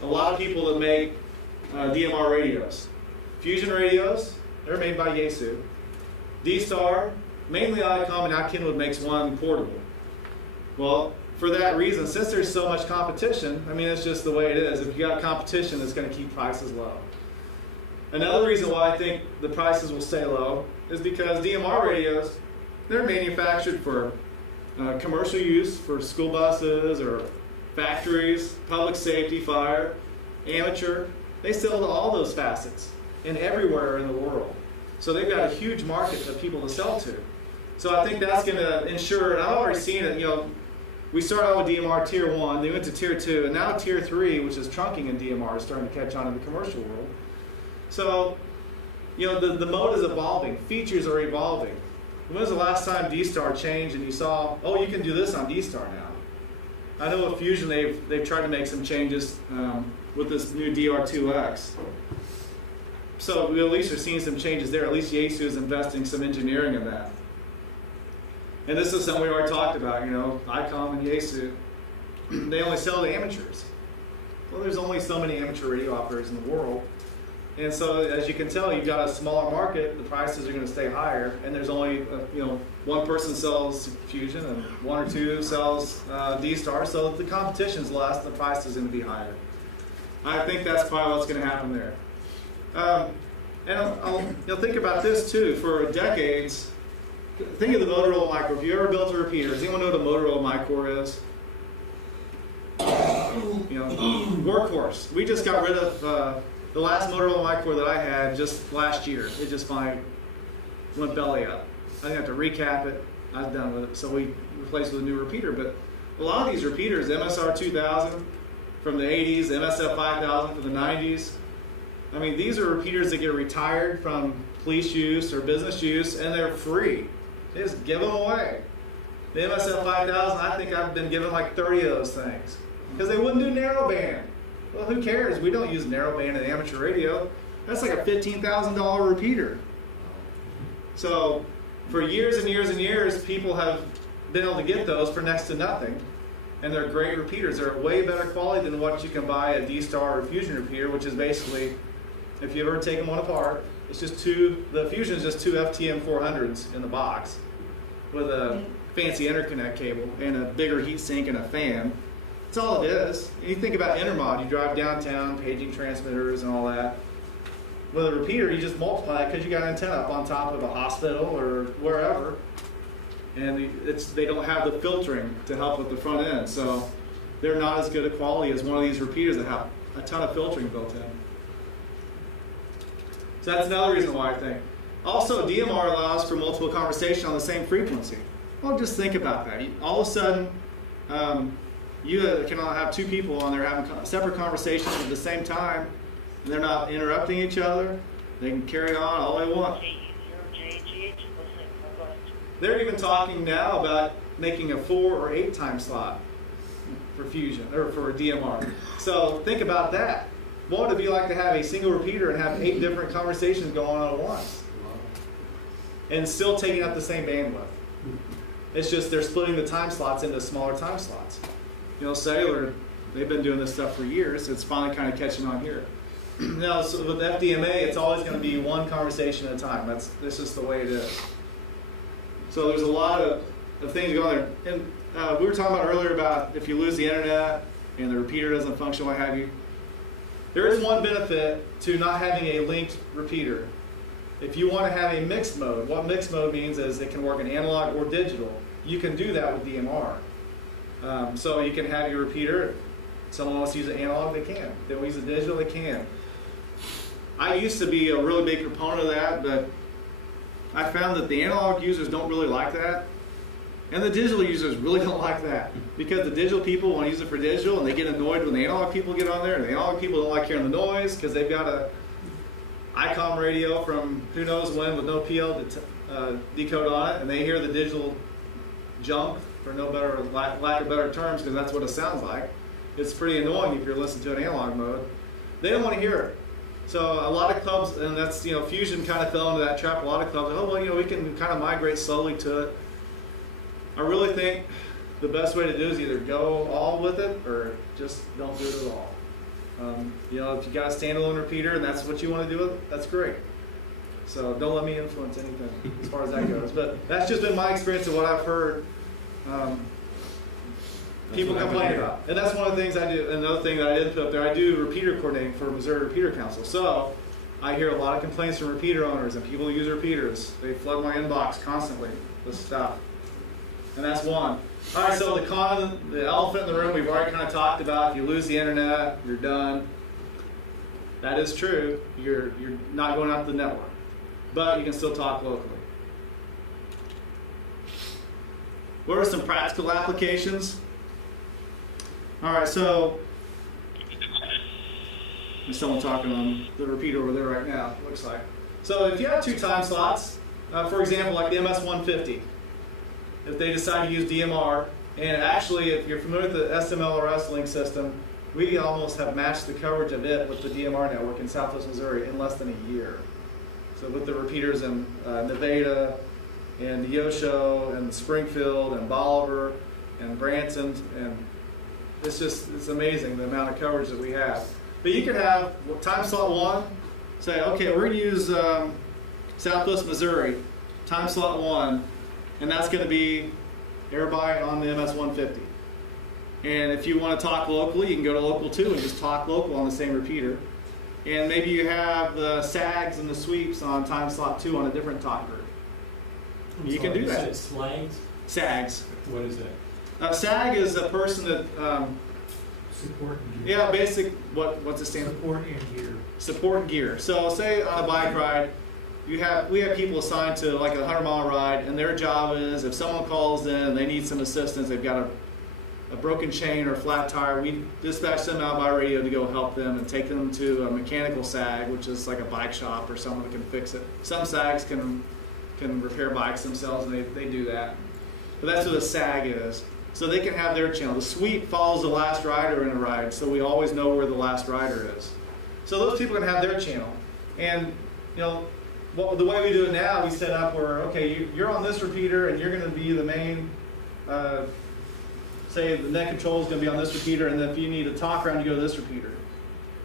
a lot of people that make DMR radios. Fusion radios, they're made by Yaesu. D-Star, mainly Icom, and now Kenwood makes one portable. Well, for that reason, since there's so much competition, I mean, it's just the way it is. If you got competition, it's going to keep prices low. Another reason why I think the prices will stay low is because DMR radios, they're manufactured for commercial use, for school buses or factories, public safety, fire, amateur. They sell to all those facets and everywhere in the world. So they've got a huge market of people to sell to. So I think that's going to ensure, and I've already seen it, you know, we started out with DMR Tier 1, they went to Tier 2, and now Tier 3, which is trunking in DMR, is starting to catch on in the commercial world. So, you know, the mode is evolving. Features are evolving. When was the last time D-Star changed and you saw, oh, you can do this on D-Star now? I know with Fusion they've tried to make some changes with this new DR2X. So we at least are seeing some changes there. At least Yaesu is investing some engineering in that. And this is something we already talked about, you know, Icom and Yaesu, they only sell to amateurs. Well, there's only so many amateur radio operators in the world. And so, as you can tell, you've got a smaller market, the prices are going to stay higher, and there's only, you know, one person sells Fusion and 1 or 2 sells D-Star, so the competition's less, the price is going to be higher. I think that's probably what's going to happen there. And you'll think about this too, for decades. Think of the Motorola Micro. If you ever built a repeater, does anyone know what a Motorola Micro is? You know, workhorse. We just got rid of the last Motorola Micro that I had just last year. It just finally went belly up. I didn't have to recap it. I was done with it. So we replaced it with a new repeater. But a lot of these repeaters, MSR 2000 from the 80s, MSF 5000 from the 90s. I mean, these are repeaters that get retired from police use or business use, and they're free. They just give them away. The MSF 5000, I think I've been given like 30 of those things because they wouldn't do narrowband. Well, who cares? We don't use narrowband in amateur radio. That's like a $15,000 repeater. So for years and years and years, people have been able to get those for next to nothing. And they're great repeaters. They're way better quality than what you can buy a D-Star or Fusion repeater, which is basically, if you ever take them one apart, it's just the Fusion is just 2 FTM 400s in the box with a fancy interconnect cable and a bigger heat sink and a fan. That's all it is. And you think about intermod, you drive downtown, paging transmitters and all that. With a repeater, you just multiply it because you got an antenna up on top of a hospital or wherever. And they don't have the filtering to help with the front end. So they're not as good a quality as one of these repeaters that have a ton of filtering built in. So that's another reason why I think. Also, DMR allows for multiple conversation on the same frequency. Well, just think about that. All of a sudden, you can have 2 people on there having separate conversations at the same time. And they're not interrupting each other. They can carry on all they want. They're even talking now about making a 4 or 8 time slot for Fusion or for DMR. So think about that. What would it be like to have a single repeater and have 8 different conversations going on at once? and still taking up the same bandwidth. It's just they're splitting the time slots into smaller time slots. You know, cellular, they've been doing this stuff for years. It's finally kind of catching on here. Now, so with FDMA, it's always going to be one conversation at a time. That's just the way it is. So there's a lot of things going there. And we were talking about earlier about if you lose the internet and the repeater doesn't function, what have you. There is one benefit to not having a linked repeater. If you want to have a mixed mode, what mixed mode means is it can work in analog or digital. You can do that with DMR. So you can have your repeater. If someone wants to use an analog, they can. If they want to use a digital, they can. I used to be a really big proponent of that, but I found that the analog users don't really like that. And the digital users really don't like that. Because the digital people want to use it for digital, and they get annoyed when the analog people get on there, and the analog people don't like hearing the noise because they've got a ICOM radio from who knows when with no PL to decode on it, and they hear the digital junk, for no better lack of better terms, because that's what it sounds like. It's pretty annoying if you're listening to an analog mode. They don't want to hear it. So a lot of clubs, and that's, you know, Fusion kind of fell into that trap. A lot of clubs, oh well, you know, we can kind of migrate slowly to it. I really think the best way to do is either go all with it or just don't do it at all. You know, if you got a standalone repeater and that's what you want to do with it, that's great. So don't let me influence anything as far as that goes. But that's just been my experience of what I've heard people complain about. And that's one of the things I do. Another thing that I didn't put up there, I do repeater coordinating for Missouri Repeater Council. So I hear a lot of complaints from repeater owners and people who use repeaters. They flood my inbox constantly with stuff. And that's one. All right, so the elephant in the room we've already kind of talked about. If you lose the internet, you're done. That is true. You're not going out the network. But you can still talk locally. What are some practical applications? All right, so there's someone talking on the repeater over there right now, it looks like. So if you have two time slots, for example, like the MS-150, if they decide to use DMR, and actually if you're familiar with the SMLRS link system, we almost have matched the coverage of it with the DMR network in Southwest Missouri in less than a year. So with the repeaters in Nevada, and Neosho, and Springfield, and Bolivar, and Branson, and it's amazing the amount of coverage that we have. But you could have time slot one, say, okay, we're going to use Southwest Missouri, time slot one, and that's going to be everybody on the MS-150. And if you want to talk locally, you can go to local 2 and just talk local on the same repeater. And maybe you have the SAGs and the sweeps on time slot 2 on a different talk group. You can do that. Slangs? SAGs. What is that? SAG is a person that, Support and yeah, basic, what's it stand for? Support and gear. Support and gear. So say on a bike ride, we have people assigned to like a 100-mile ride, and their job is if someone calls in and they need some assistance, they've got a broken chain or a flat tire, we dispatch them out by radio to go help them and take them to a mechanical SAG, which is like a bike shop or someone that can fix it. Some SAGs can repair bikes themselves, and they do that. But that's what a SAG is. So they can have their channel. The sweep follows the last rider in a ride, so we always know where the last rider is. So those people can have their channel. And you know, the way we do it now, we set up where, okay, you're on this repeater and you're going to be the main, say the net control is going to be on this repeater, and then if you need a talk around, you go to this repeater.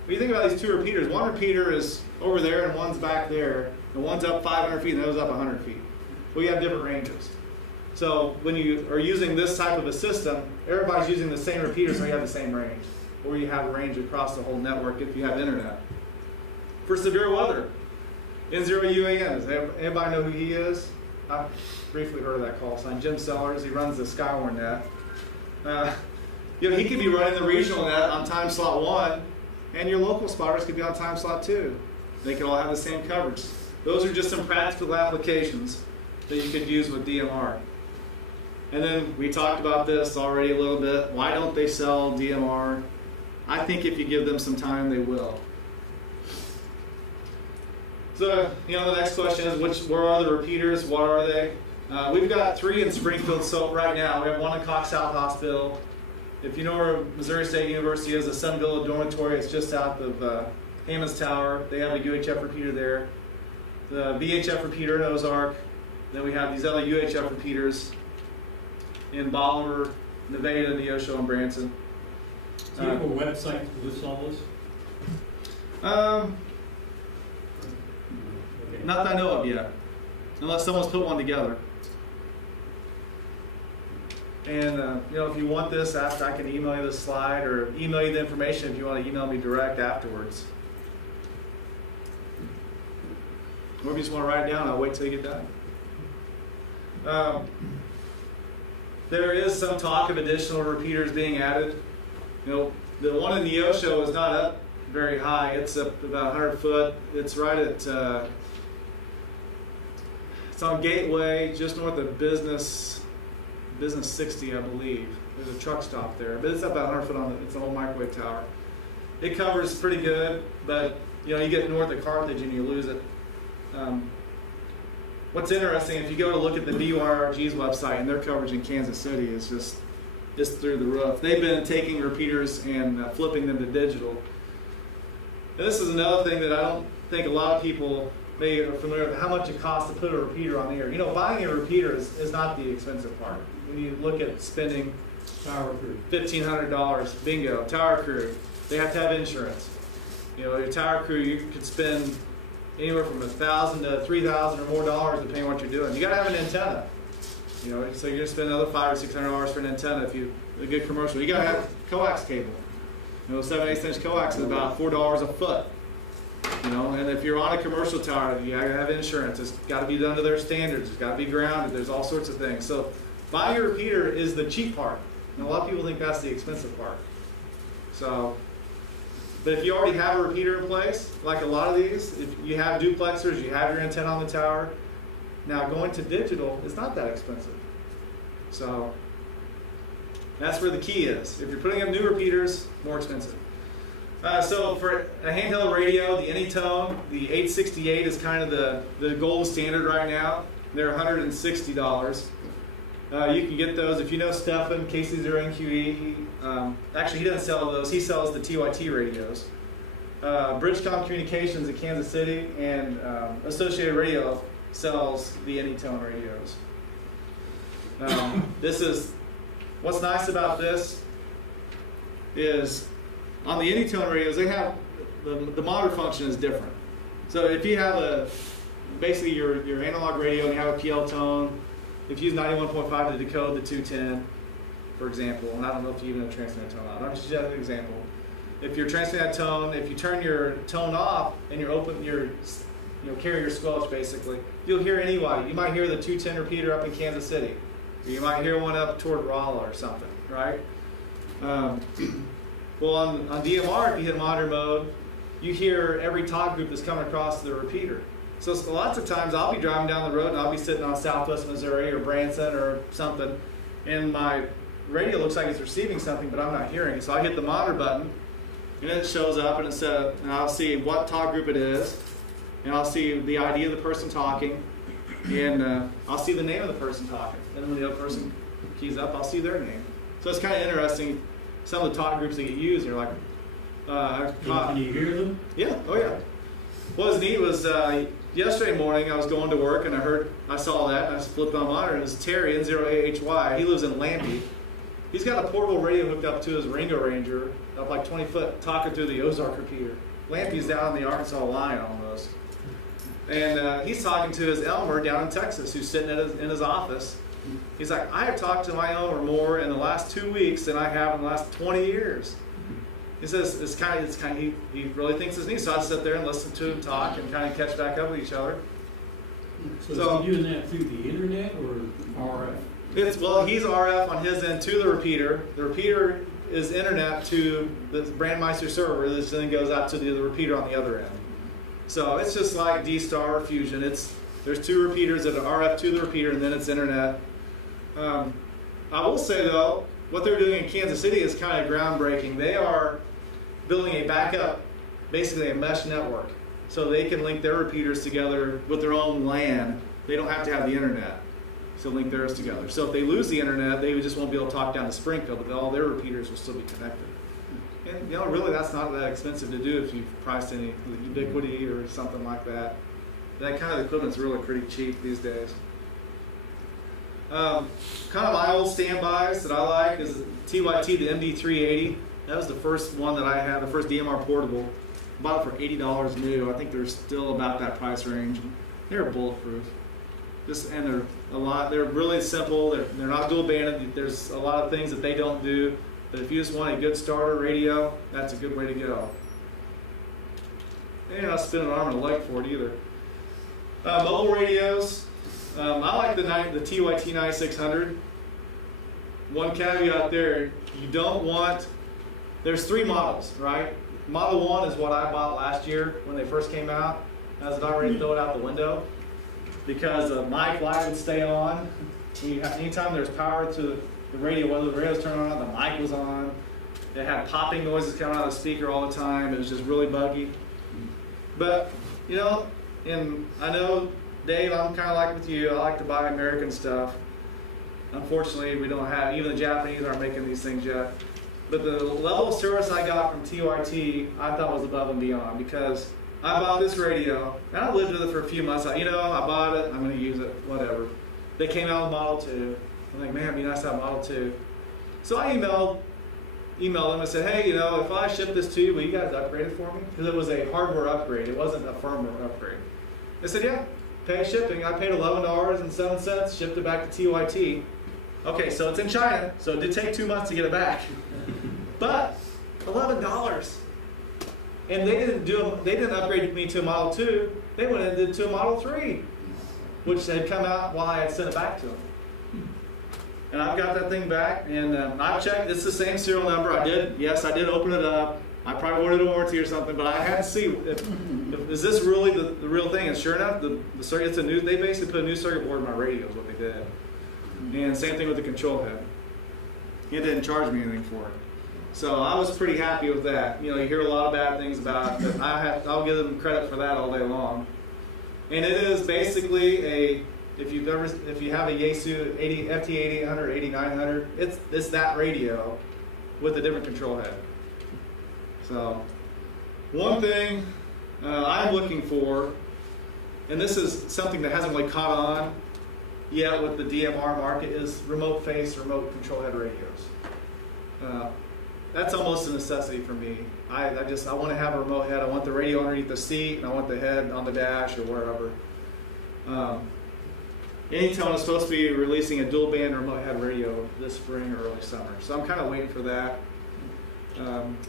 When you think about these two repeaters, one repeater is over there and one's back there, and one's up 500 feet and the other's up 100 feet. We have different ranges. So when you are using this type of a system, everybody's using the same repeater, so you have the same range. Or you have a range across the whole network if you have internet. For severe weather, N0UAN, does anybody know who he is? I briefly heard of that call sign. Jim Sellers, he runs the Skywarn net. You know, he could be running the regional net on time slot 1, and your local spotters could be on time slot 2. They could all have the same coverage. Those are just some practical applications that you could use with DMR. And then we talked about this already a little bit. Why don't they sell DMR? I think if you give them some time, they will. So, you know, the next question is, where are the repeaters? What are they? We've got 3 in Springfield so right now. We have 1 in Cox South Hospital. If you know where Missouri State University is, the Sun Villa Dormitory, it's just south of Hammond's Tower. They have a UHF repeater there. The VHF repeater in Ozark. Then we have these other UHF repeaters in Bolivar, Nevada, Neosho, and Branson. Do you have a website to list all this? Not that I know of yet, unless someone's put one together. And if you want this, after I can email you the slide or email you the information if you want to email me direct afterwards. Or if you just want to write it down, I'll wait till you get done. There is some talk of additional repeaters being added. The one in Neosho is not up very high. It's up about 100 foot. It's right at, it's on Gateway, just north of Business 60, I believe. There's a truck stop there, but it's up about 100 foot on it's an old microwave tower. It covers pretty good, but you get north of Carthage and you lose it. What's interesting, if you go to look at the BYRG's website and their coverage in Kansas City is just through the roof. They've been taking repeaters and flipping them to digital. And this is another thing that I don't think a lot of people maybe are familiar with, how much it costs to put a repeater on the air. Buying a repeater is not the expensive part. When you look at spending Tower crew. $1,500, bingo, tower crew, they have to have insurance. Your tower crew, you could spend anywhere from $1,000 to $3,000 or more dollars depending on what you're doing. You got to have an antenna. So you're going to spend another $500 or $600 for an antenna if you a good commercial. You got to have coax cable. 7/8 inch coax is about $4 a foot. And if you're on a commercial tower, you got to have insurance. It's got to be done to their standards. It's got to be grounded. There's all sorts of things. So buying a repeater is the cheap part. And a lot of people think that's the expensive part. But if you already have a repeater in place, like a lot of these, if you have duplexers, you have your antenna on the tower, now going to digital is not that expensive. So that's where the key is. If you're putting up new repeaters, more expensive. So for a handheld radio, the Anytone, the 868 is kind of the gold standard right now. They're $160. You can get those if you know Stefan, KC0NQE. Actually, he doesn't sell those. He sells the TYT radios. Bridgecom Communications in Kansas City and Associated Radio sells the Anytone radios. This is what's nice about this is on the Anytone radios they have the monitor function is different. So if you have basically your analog radio and you have a PL tone. If you use 91.5 to decode the 210, for example, and I don't know if you even have transmitted tone on. I'm just using an example. If you're transmitting that tone, if you turn your tone off and you're open your carrier squelch basically, you'll hear anybody. You might hear the 210 repeater up in Kansas City, or you might hear one up toward Rolla or something, right? Well, on DMR, if you hit monitor mode, you hear every talk group that's coming across the repeater. So lots of times I'll be driving down the road and I'll be sitting on Southwest Missouri or Branson or something, and my radio looks like it's receiving something, but I'm not hearing it. So I hit the monitor button, and it shows up, and and I'll see what talk group it is, and I'll see the ID of the person talking, and I'll see the name of the person talking. And then when the other person keys up, I'll see their name. So it's kind of interesting. Some of the talk groups that get used, you're like, Can you hear them? Yeah, oh yeah. What was neat was yesterday morning I was going to work and I saw that and I flipped on monitor and it was Terry, N0AHY. He lives in Lampy. He's got a portable radio hooked up to his Ringo Ranger up like 20 foot talking through the Ozark repeater. Lampy's down on the Arkansas line almost. And he's talking to his Elmer down in Texas who's sitting in his office. He's like, I have talked to my Elmer more in the last 2 weeks than I have in the last 20 years. He says he really thinks it's neat. So I sit there and listen to him talk and kind of catch back up with each other. So is he doing that through the internet or RF? He's RF on his end to the repeater. The repeater is internet to the Brandmeister server, which then goes out to the repeater on the other end. So it's just like D-Star or Fusion. There's two repeaters that are RF to the repeater, and then it's internet. I will say though, what they're doing in Kansas City is kind of groundbreaking. They are building a backup, basically a mesh network, so they can link their repeaters together with their own LAN. They don't have to have the internet, so link theirs together. So if they lose the internet, they just won't be able to talk down to Springfield, but all their repeaters will still be connected. And really, that's not that expensive to do if you've priced any Ubiquity or something like that. That kind of equipment's really pretty cheap these days. Kind of my old standbys that I like is TYT, the MD380. That was the first one that I had, the first DMR portable. Bought it for $80 new. I think they're still about that price range. They're bulletproof. And they're really simple. They're not dual banded. There's a lot of things that they don't do. But if you just want a good starter radio, that's a good way to go. And not spin an arm and a leg for it either. Mobile radios. I like the TYT 9600. One caveat there, you don't want, there's 3 models, right? Model 1 is what I bought last year when they first came out. I was about ready to throw it out the window because the mic light would stay on. Anytime there's power to the radio, whether the radio's turned on, the mic was on. It had popping noises coming out of the speaker all the time. It was just really buggy. But, you know, and I know, Dave, I'm kind of like with you. I like to buy American stuff. Unfortunately, we don't have, even the Japanese aren't making these things yet. But the level of service I got from TYT, I thought was above and beyond because I bought this radio, and I lived with it for a few months. I bought it, I'm going to use it, whatever. They came out with Model 2. I'm like, man, it'd be nice to have Model 2. So I emailed them and said, hey, if I ship this to you, will you guys upgrade it for me? Because it was a hardware upgrade. It wasn't a firmware upgrade. They said, yeah, pay shipping. I paid $11.07, shipped it back to TYT. Okay, so it's in China, so it did take 2 months to get it back. But $11. And they didn't upgrade me to a Model 2. They went and did to a Model 3, which had come out while I had sent it back to them. And I've got that thing back, and I've checked. It's the same serial number. I did open it up. I probably wanted a warranty or something, but I had to see is this really the real thing. And sure enough, the circuit, they basically put a new circuit board in my radio is what they did. And same thing with the control head. It didn't charge me anything for it. So I was pretty happy with that. You hear a lot of bad things about it, but I'll give them credit for that all day long. And it is basically if you have a Yaesu FT8800, 8900, it's that radio with a different control head. So one thing I'm looking for, and this is something that hasn't really caught on yet with the DMR market, is remote control head radios. That's almost a necessity for me. I want to have a remote head. I want the radio underneath the seat, and I want the head on the dash or wherever. Anytone is supposed to be releasing a dual band remote head radio this spring or early summer, so I'm kind of waiting for that.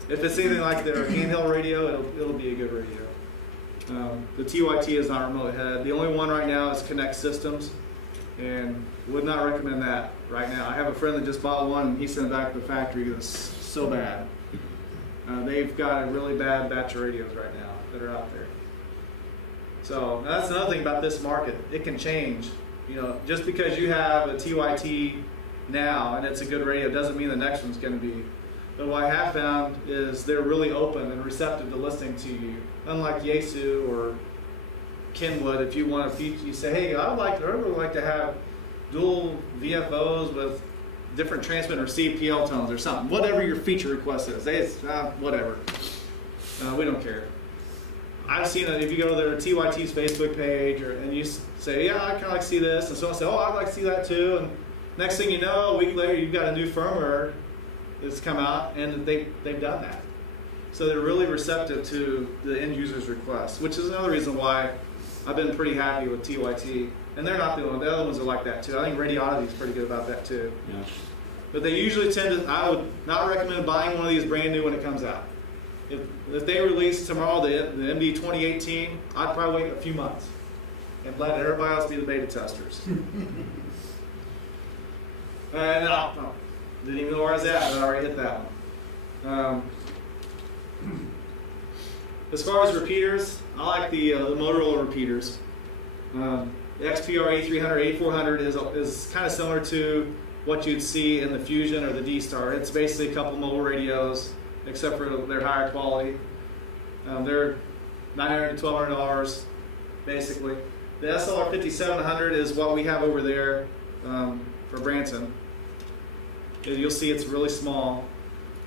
If it's anything like their handheld radio, it'll be a good radio. The TYT is not remote head. The only one right now is Connect Systems, and would not recommend that right now. I have a friend that just bought one, and he sent it back to the factory. It's so bad. They've got a really bad batch of radios right now that are out there. So that's another thing about this market. It can change. Just because you have a TYT now and it's a good radio doesn't mean the next one's going to be. But what I have found is they're really open and receptive to listening to you. Unlike Yaesu or Kenwood, if you want a feature, you say, hey, I would really like to have dual VFOs with different transmit and receive PL tones or something. Whatever your feature request is. Whatever. We don't care. I've seen it if you go to their TYT's Facebook page and you say, yeah, I kind of like to see this. And someone say, oh, I'd like to see that too. And next thing you know, a week later, you've got a new firmware that's come out, and they've done that. So they're really receptive to the end user's requests, which is another reason why I've been pretty happy with TYT. And they're not the only one. The other ones are like that too. I think Radiology is pretty good about that too. Yeah. But they usually I would not recommend buying one of these brand new when it comes out. If they release tomorrow the MD 2018, I'd probably wait a few months and let everybody else be the beta testers. Didn't even know where I was at, but I already hit that one. As far as repeaters, I like the Motorola repeaters. The XPR A300, A400 is kind of similar to what you'd see in the Fusion or the D-Star. It's basically a couple mobile radios, except for their higher quality. They're $900 to $1,200, basically. The SLR 5700 is what we have over there for Branson. You'll see it's really small.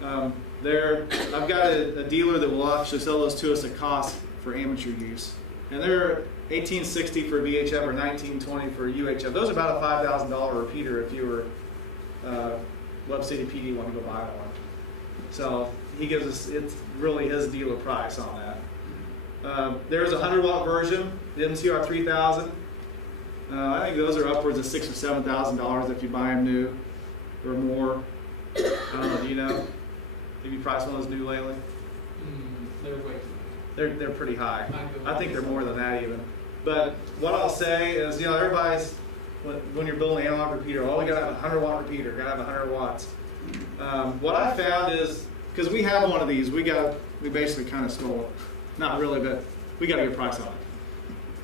I've got a dealer that will actually sell those to us at cost for amateur use. And they're 1860 for VHF or 1920 for UHF. Those are about a $5,000 repeater if you were Web City PD want to go buy one. So he gives us, it's really his dealer price on that. There's a 100-watt version, the MCR 3000. I think those are upwards of $6,000 or $7,000 if you buy them new or more. I don't know, do you know? Have you priced one of those new lately? They're way They're pretty high. I think they're more than that even. But what I'll say is, you know, everybody's, when you're building an analog repeater, oh, we gotta have a 100-watt repeater, gotta have 100 watts. What I found is, because we have one of these, we basically kind of stole it. Not really, but we got a good price on it.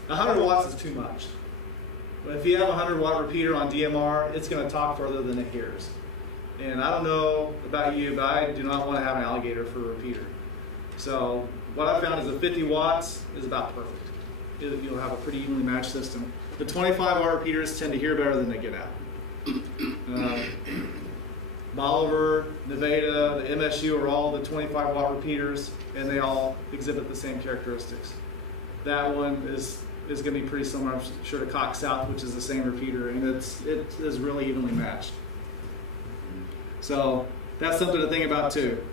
100 watts is too much. But if you have a 100-watt repeater on DMR, it's going to talk further than it hears. And I don't know about you, but I do not want to have an alligator for a repeater. So what I found is the 50 watts is about perfect. You'll have a pretty evenly matched system. The 25-watt repeaters tend to hear better than they get out. Bolivar, Nevada, the MSU are all the 25-watt repeaters, and they all exhibit the same characteristics. That one is going to be pretty similar, I'm sure, to Cox South, which is the same repeater, and it is really evenly matched. So that's something to think about too.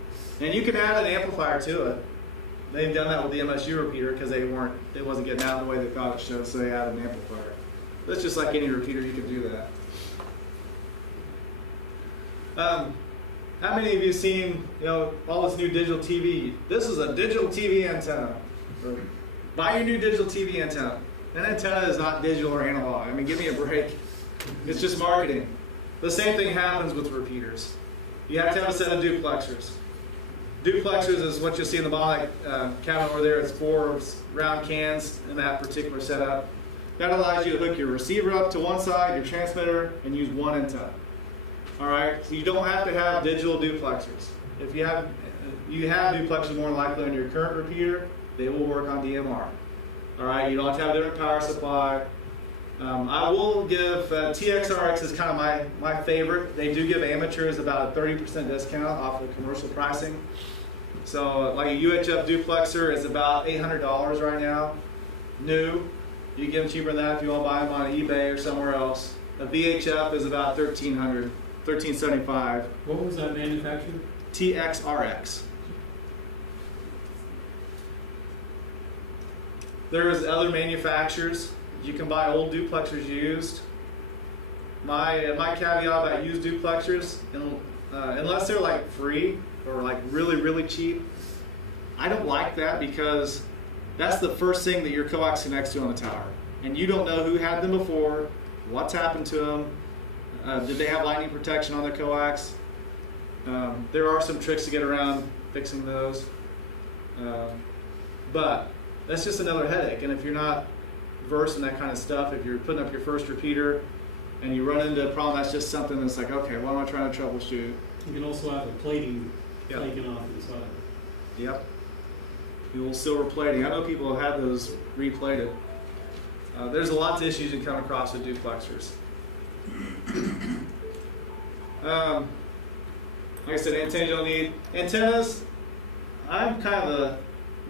And you can add an amplifier to it. They've done that with the MSU repeater because it wasn't getting out the way they thought it should, so they added an amplifier. That's just like any repeater, you can do that. How many of you seen, you know, all this new digital TV? This is a digital TV antenna. Buy your new digital TV antenna. An antenna is not digital or analog. I mean, give me a break. It's just marketing. The same thing happens with repeaters. You have to have a set of duplexers. Duplexers is what you'll see in the bottom cabinet over there. It's 4 round cans in that particular setup. That allows you to hook your receiver up to one side, your transmitter, and use one antenna. All right, so you don't have to have digital duplexers. If you have duplexers more than likely on your current repeater, they will work on DMR. All right, you don't have to have a different power supply. I will give TXRX is kind of my favorite. They do give amateurs about a 30% discount off of commercial pricing. So like a UHF duplexer is about $800 right now, new. You can get them cheaper than that if you want to buy them on eBay or somewhere else. A VHF is about $1,300, $1,375. What was that manufacturer? TXRX. There's other manufacturers. You can buy old duplexers used. My caveat about used duplexers, unless they're like free or like really, really cheap, I don't like that because that's the first thing that your coax connects to on the tower. And you don't know who had them before, what's happened to them, did they have lightning protection on their coax? There are some tricks to get around fixing those. But that's just another headache. And if you're not versed in that kind of stuff, if you're putting up your first repeater and you run into a problem, that's just something that's like, okay, what am I trying to troubleshoot? You can also have the plating taken off inside. Yep. The old silver plating. I know people have had those replated. There's a lot of issues you come across with duplexers. Like I said, antennas you'll need. Antennas, I'm kind of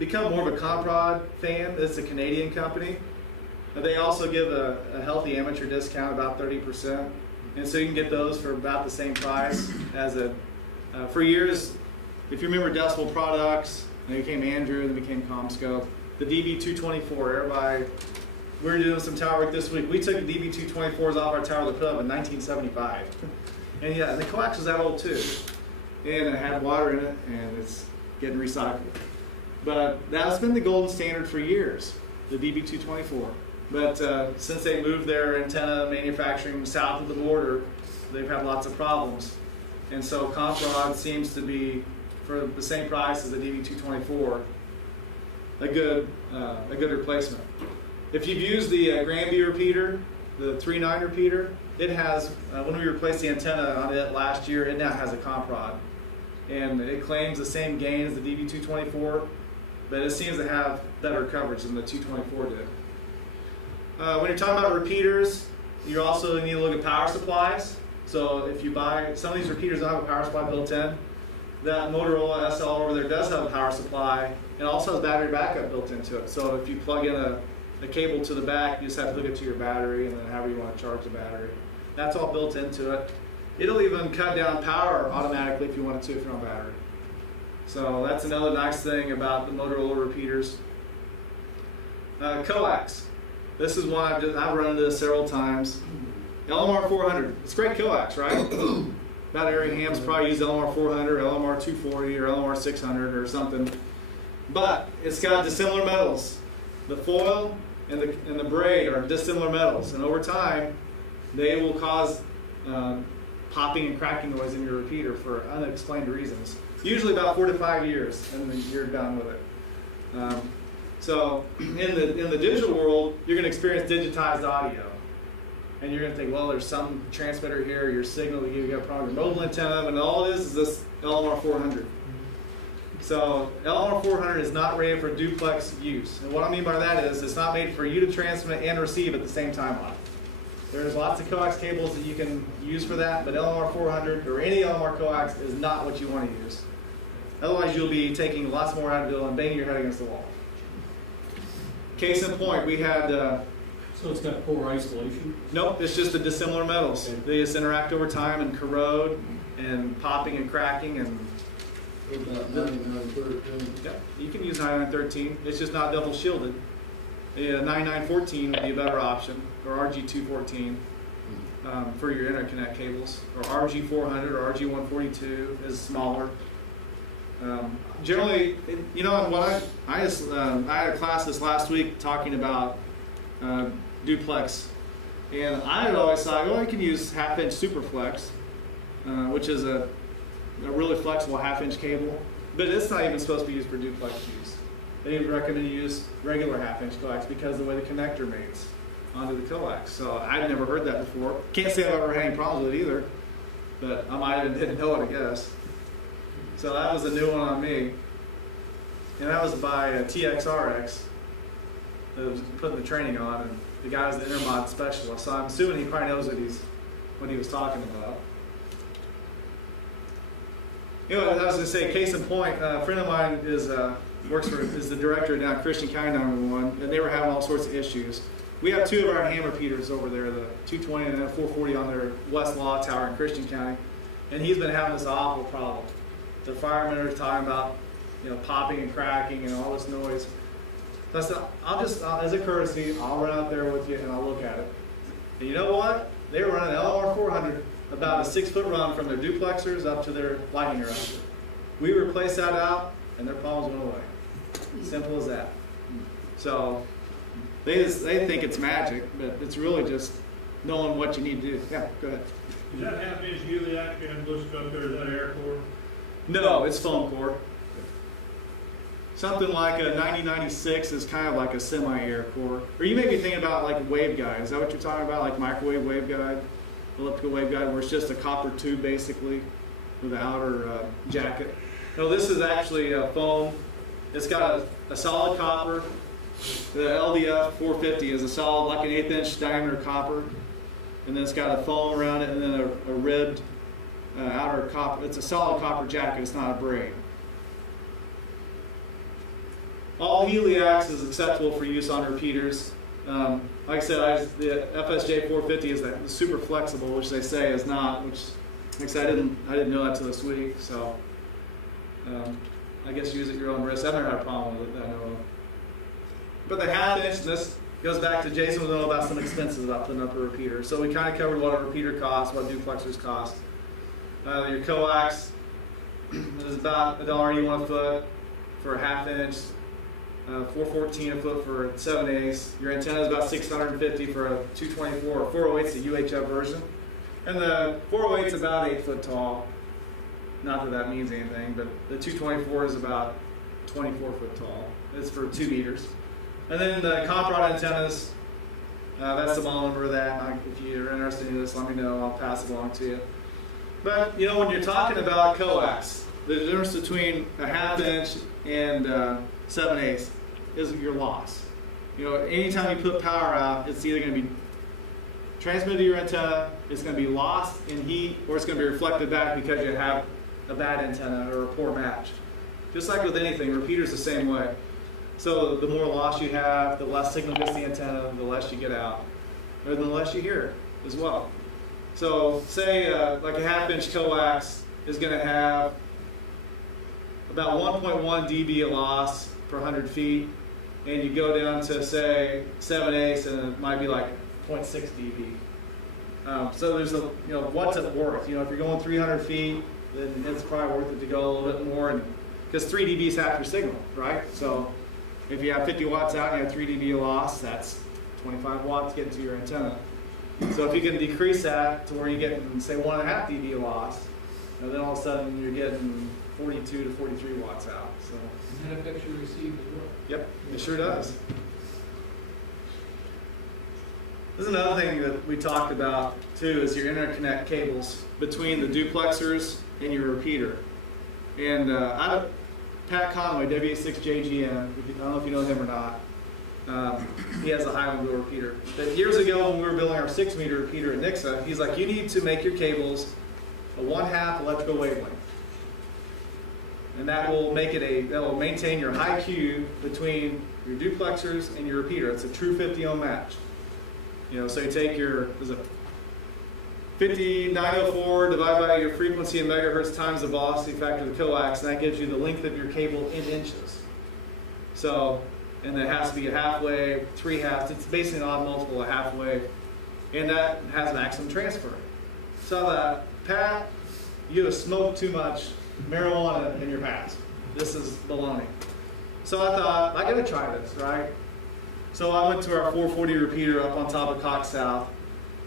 become more of a Comprod fan. It's a Canadian company. They also give a healthy amateur discount, about 30%. And so you can get those for about the same price as for years, if you remember Decibel Products, they became Andrew, then became CommScope. The DB224, everybody, we were doing some tower work this week. We took the DB224s off our tower that put up in 1975. And yeah, the coax was that old too. And it had water in it, and it's getting recycled. But that's been the golden standard for years, the DB224. But since they moved their antenna manufacturing south of the border, they've had lots of problems. And so Comprod seems to be, for the same price as the DB224, a good replacement. If you've used the Granby repeater, the 3.9 repeater, it has, when we replaced the antenna on it last year, it now has a Comprod. And it claims the same gain as the DB224, but it seems to have better coverage than the 224 did. When you're talking about repeaters, you also need to look at power supplies. So if you buy, some of these repeaters don't have a power supply built in. That Motorola SL over there does have a power supply and also has battery backup built into it. So if you plug in a a cable to the back. You just have to hook it to your battery, and then however you want to charge the battery. That's all built into it. It'll even cut down power automatically if you want it to if you're on battery. So that's another nice thing about the Motorola repeaters. Coax. This is one I've run into this several times. LMR 400. It's great coax, right? About every ham's probably use LMR 400, LMR 240, or LMR 600 or something. But it's got dissimilar metals. The foil and the braid are dissimilar metals, and over time, they will cause popping and cracking noise in your repeater for unexplained reasons. Usually about 4 to 5 years, and then you're done with it. So in the digital world, you're going to experience digitized audio. And you're going to think, well, there's some transmitter here, your signal, you got a problem with your mobile antenna, and all it is this LMR 400. So LMR 400 is not rated for duplex use. And what I mean by that is it's not made for you to transmit and receive at the same time on it. There's lots of coax cables that you can use for that, but LMR 400 or any LMR coax is not what you want to use. Otherwise, you'll be taking lots more Advil and banging your head against the wall. Case in point, we had... So it's got poor isolation? Nope, it's just the dissimilar metals. Okay. They just interact over time and corrode and popping and cracking and... What about 9913? Yep, you can use 9913. It's just not double shielded. 9914 would be a better option, or RG214 for your interconnect cables, or RG400 or RG142 is smaller. Generally, you know what? I had a class this last week talking about duplex, and I had always thought, oh, you can use half-inch Superflex, which is a really flexible half-inch cable, but it's not even supposed to be used for duplex use. They recommend you use regular half-inch coax because of the way the connector mates onto the coax. So I'd never heard that before. Can't say I've ever had any problems with it either, but I might have didn't know it, I guess. So that was a new one on me, and that was by TXRX that was putting the training on, and the guy was the intermod specialist. So I'm assuming he probably knows what he was talking about. You know, I was going to say, case in point, a friend of mine is the director down at Christian County 911, and they were having all sorts of issues. We have two of our ham repeaters over there, the 220 and the 440 on their West Law Tower in Christian County, and he's been having this awful problem. The firemen are talking about, popping and cracking and all this noise. So I said, as a courtesy, I'll run out there with you and I'll look at it. And you know what? They were running LMR 400 about a 6-foot run from their duplexers up to their lightning arrestor. We replaced that out, and their problems went away. Simple as that. So they think it's magic, but it's really just knowing what you need to do. Yeah, go ahead. Is that half-inch heliac and looks up there, is that air core? No, it's foam core. Something like a 9096 is kind of like a semi-air core. Or you may be thinking about like a waveguide. Is that what you're talking about? Like microwave waveguide, elliptical waveguide, where it's just a copper tube basically with an outer jacket. No, this is actually a foam. It's got a solid copper. The LDF 450 is a solid, like an 1/8-inch diameter copper. And then it's got a foam around it and then a ribbed outer copper. It's a solid copper jacket. It's not a braid. All heliacs is acceptable for use on repeaters. Like I said, the FSJ 450 is the super flexible, which they say is not. Which, like I said, I didn't know that till this week. So I guess use at your own risk. I've never had a problem with it that I know of. But the half-inch, this goes back to Jason was know about some expenses about putting up a repeater. So we kind of covered what a repeater costs, what duplexers cost. Your coax is about $1.81 a foot for a half-inch. $4.14 a foot for 7/8. Your antenna is about $650 for a 224 or 408's the UHF version, and the 408's about 8 foot tall. Not that means anything, but the 224 is about 24 foot tall. It's for 2 meters. And then the comp rod antennas. That's the model number of that. If you're interested in this, let me know. I'll pass it along to you. But when you're talking about coax, the difference between a half-inch and 7/8 is your loss. Anytime you put power out, it's either going to be transmitted to your antenna, it's going to be lost in heat, or it's going to be reflected back because you have a bad antenna or a poor match. Just like with anything, repeaters the same way. So the more loss you have, the less signal gets the antenna, the less you get out, or the less you hear as well. So say like a 1/2-inch coax is going to have about 1.1 dB of loss per 100 feet, and you go down to say 7/8, and it might be like 0.6 dB. So there's what's it worth? If you're going 300 feet, then it's probably worth it to go a little bit more, and because 3 dB is half your signal, right? So if you have 50 watts out and you have 3 dB of loss, that's 25 watts getting to your antenna. So if you can decrease that to where you get, say, 1.5 dB of loss, and then all of a sudden you're getting 42 to 43 watts out. So And that affects your receive as well. yep, it sure does. This is another thing that we talked about too, is your interconnect cables between the duplexers and your repeater. And Pat Conway, WA6JGM, I don't know if you know him or not. He has a Highland wheel repeater. But years ago, when we were building our 6-meter repeater at Nixa, he's like, you need to make your cables a 1/2 electrical wavelength. And that will make it that will maintain your high Q between your duplexers and your repeater. It's a true 50 ohm match. So you take your, 5904 divided by your frequency in megahertz times the velocity factor of the coax, and that gives you the length of your cable in inches. So, and it has to be a half-wave, 3/2. It's basically an odd multiple of half-wave, and that has maximum transfer. So Pat, you have smoked too much marijuana in your past. This is baloney. So I thought, I gotta try this, right? So I went to our 440 repeater up on top of Cox South,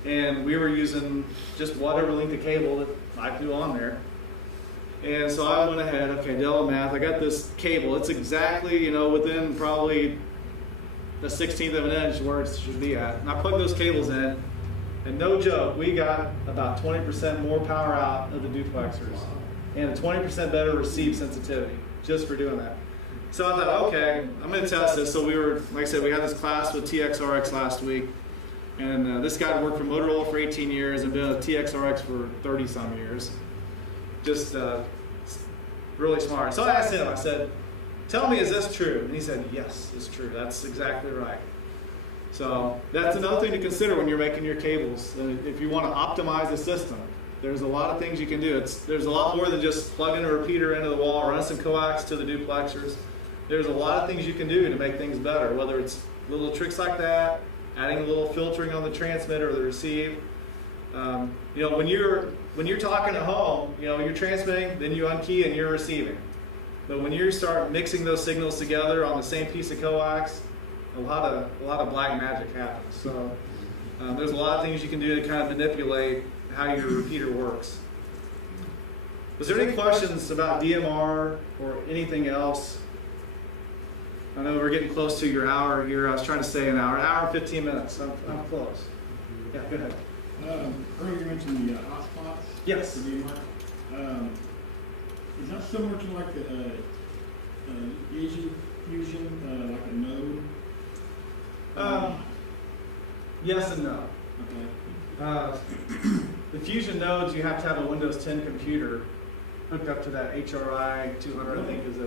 and we were using just whatever length of cable that I threw on there. And so I went ahead, okay, did all the math. I got this cable. It's exactly, within probably the 16th of an inch where it should be at. And I plugged those cables in, and no joke, we got about 20% more power out of the duplexers and a 20% better receive sensitivity just for doing that. So I thought, okay, I'm going to test this. So we were, like I said, we had this class with TXRX last week. And this guy worked for Motorola for 18 years and been at TXRX for 30-some years. Just really smart. So I asked him, I said, tell me, is this true? And he said, yes, it's true. That's exactly right. So that's another thing to consider when you're making your cables. If you want to optimize the system, there's a lot of things you can do. There's a lot more than just plugging a repeater into the wall, run some coax to the duplexers. There's a lot of things you can do to make things better, whether it's little tricks like that, adding a little filtering on the transmitter or the receive. When you're talking at home, you're transmitting, then you unkey and you're receiving. But when you start mixing those signals together on the same piece of coax, a lot of black magic happens. So there's a lot of things you can do to kind of manipulate how your repeater works. Was there any questions about DMR or anything else? I know we're getting close to your hour here. I was trying to say an hour and 15 minutes. I'm close. Yeah, go ahead. Earlier you mentioned the hotspots. Yes. For DMR. Is that similar to like a Vision Fusion, like a node? Yes and no. Okay. The Fusion nodes, you have to have a Windows 10 computer hooked up to that HRI 200, I think, is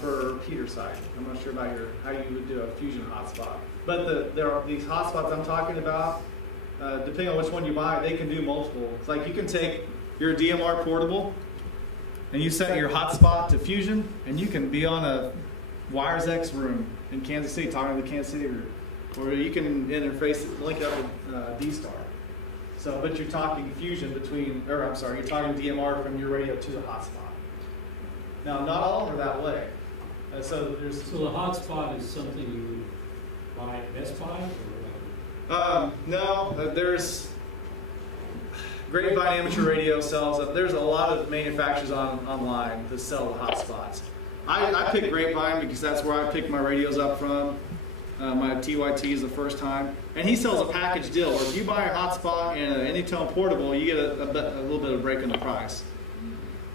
for a repeater site. I'm not sure about how you would do a Fusion hotspot. But there are these hotspots I'm talking about. Depending on which one you buy, they can do multiple. It's like you can take your DMR portable and you set your hotspot to Fusion, and you can be on a Wires X room in Kansas City talking to the Kansas City group. Or you can interface it, link it up with D-Star. So, but you're talking Fusion you're talking DMR from your radio to the hotspot. Now, not all are that way. So So the hotspot is something you would buy at Best Buy or? No, there's Grapevine Amateur Radio sells it. There's a lot of manufacturers online that sell the hotspots. I picked Grapevine because that's where I picked my radios up from. My TYT is the first time. And he sells a package deal where if you buy a hotspot and an Anytone portable, you get a little bit of a break in the price.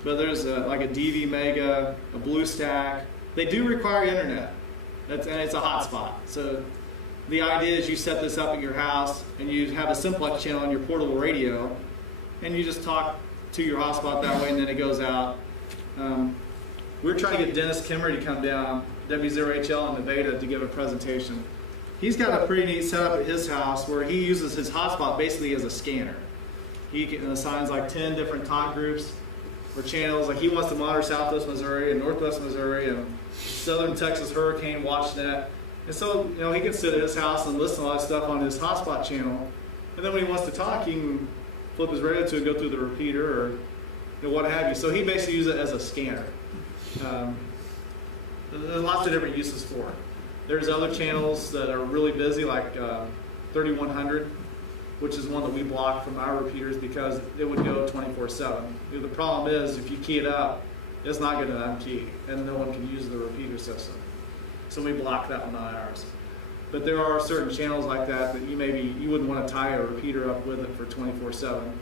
But there's like a DV Mega, a BlueStack. They do require internet, and it's a hotspot. So the idea is you set this up at your house and you have a simplex channel on your portable radio, and you just talk to your hotspot that way, and then it goes out. We're trying to get Dennis Kimmery to come down W0HL in Nevada to give a presentation. He's got a pretty neat setup at his house where he uses his hotspot basically as a scanner. He assigns like 10 different talk groups or channels. Like he wants to monitor Southwest Missouri and Northwest Missouri and Southern Texas Hurricane WatchNet. And so, you know, he can sit at his house and listen to all that stuff on his hotspot channel. And then when he wants to talk, he can flip his radio to it, go through the repeater or what have you. So he basically uses it as a scanner. There's lots of different uses for it. There's other channels that are really busy, like 3100, which is one that we block from our repeaters because it would go 24/7. The problem is if you key it up, it's not going to unkey, and no one can use the repeater system. So we block that one on ours. But there are certain channels like that you wouldn't want to tie a repeater up with it for 24/7.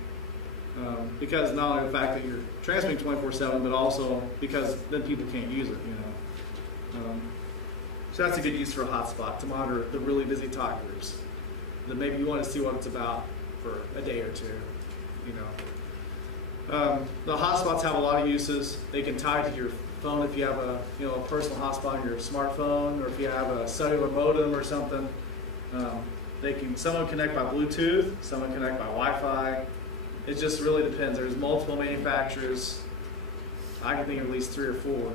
Because not only the fact that you're transmitting 24/7, but also because then people can't use it, you know. So that's a good use for a hotspot to monitor the really busy talk groups. That maybe you want to see what it's about for a day or two, you know. The hotspots have a lot of uses. They can tie to your phone if you have a personal hotspot on your smartphone, or if you have a cellular modem or something. Someone connect by Bluetooth, someone connect by Wi-Fi. It just really depends. There's multiple manufacturers. I can think of at least 3 or 4,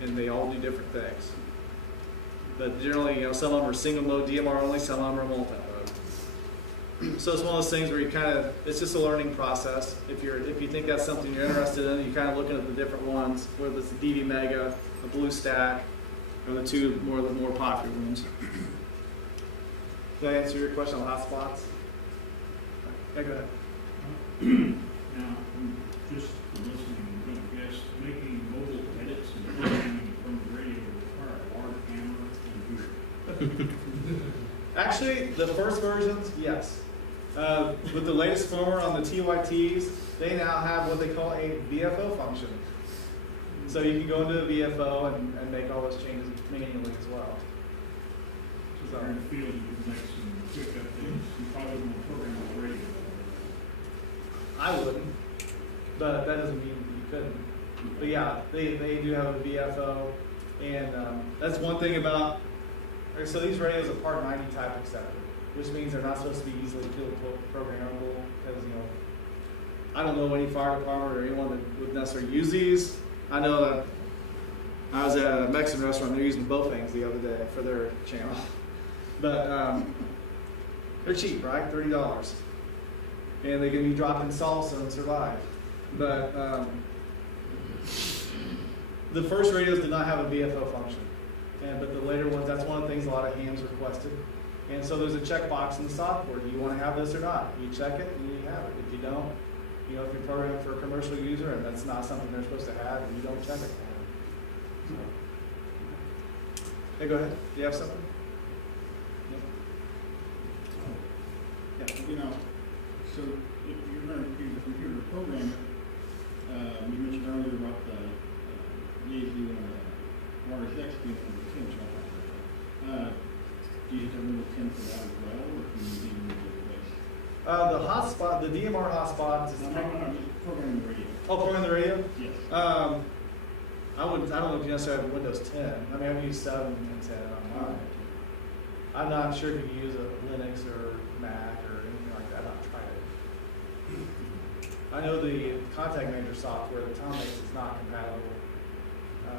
and they all do different things. But generally, some of them are single mode DMR only, some of them are multi-mode. So it's one of those things where it's just a learning process. If you think that's something you're interested in, you're kind of looking at the different ones, whether it's the DV Mega, the Blue Stack, or the two more popular ones. Did I answer your question on hotspots? Yeah, go ahead. Now, just listening, I'm going to guess making mobile edits and programming from the radio require a large camera and computer. Actually, the first versions, yes. With the latest firmware on the TYTs, they now have what they call a VFO function. So you can go into the VFO and make all those changes manually as well. So in the field, you can make some quick updates. You probably won't program on the radio. I wouldn't, but that doesn't mean you couldn't. But yeah, they do have a VFO, and that's one thing about. So these radios are Part 90 type accepted, which means they're not supposed to be easily programmable. Because I don't know any fire department or anyone that would necessarily use these. I know that I was at a Mexican restaurant. They're using both things the other day for their channel, but they're cheap, right? $30. And they can be dropping salsa and survive. But the first radios did not have a VFO function. But the later ones, that's one of the things a lot of hams requested. And so there's a checkbox in the software. Do you want to have this or not? You check it and you have it. If you don't, if you're programming for a commercial user and that's not something they're supposed to have, you don't check it for them. So. Hey, go ahead. Do you have something? Yeah. So if you're going to use a computer to program it, you mentioned earlier about the AZ wireless X being on the 10 channel. Do you have a little 10 for that as well, or can you even use it base? The hotspot, the DMR hotspot is. No, just programming the radio. Oh, programming the radio? Yes. I don't know if you necessarily have Windows 10. I mean, I've used 7 and 10 on mine. I'm not sure if you can use a Linux or Mac or anything like that. I've not tried it. I know the contact manager software that Tom makes is not compatible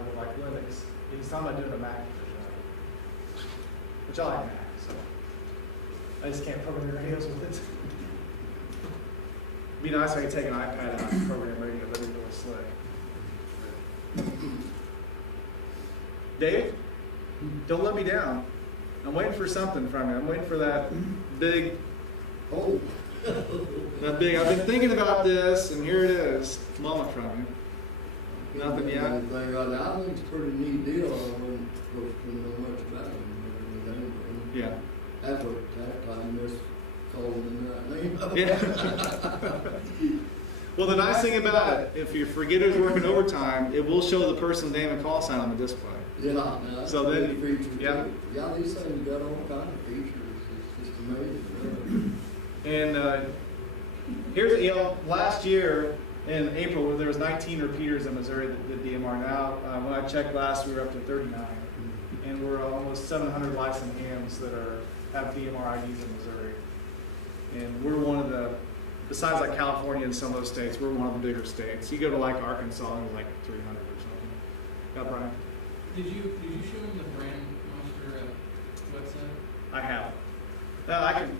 with like Linux. He's talking about doing a Mac version of it, which I like Mac, so I just can't program the radios with it. It'd be nice if I could take an iPad out and program radio, but it'd be really slick. Dave, don't let me down. I'm waiting for something from you. I'm waiting for that big. Oh. That big. I've been thinking about this, and here it is. Moment from you. Nothing yet. I think it's a pretty neat deal. I wouldn't know much about them. Yeah. That's what I missed calling the name. Yeah. Well, the nice thing about it, if your forgetter's working overtime, it will show the person's name and call sign on the display. Yeah, no, that's So then- a feature. yeah. Yeah, these things got all kinds of features. It's just amazing. And here's, last year In April, there was 19 repeaters in Missouri that did DMR. Now, when I checked last, we were up to 39. And we're almost 700 licensed hams that have DMR IDs in Missouri. And we're one of the, besides like California and some of those states, we're one of the bigger states. You go to like Arkansas, and it's like 300 or something. Yeah, Brian? Did you show him the brand monster website? I have. I can.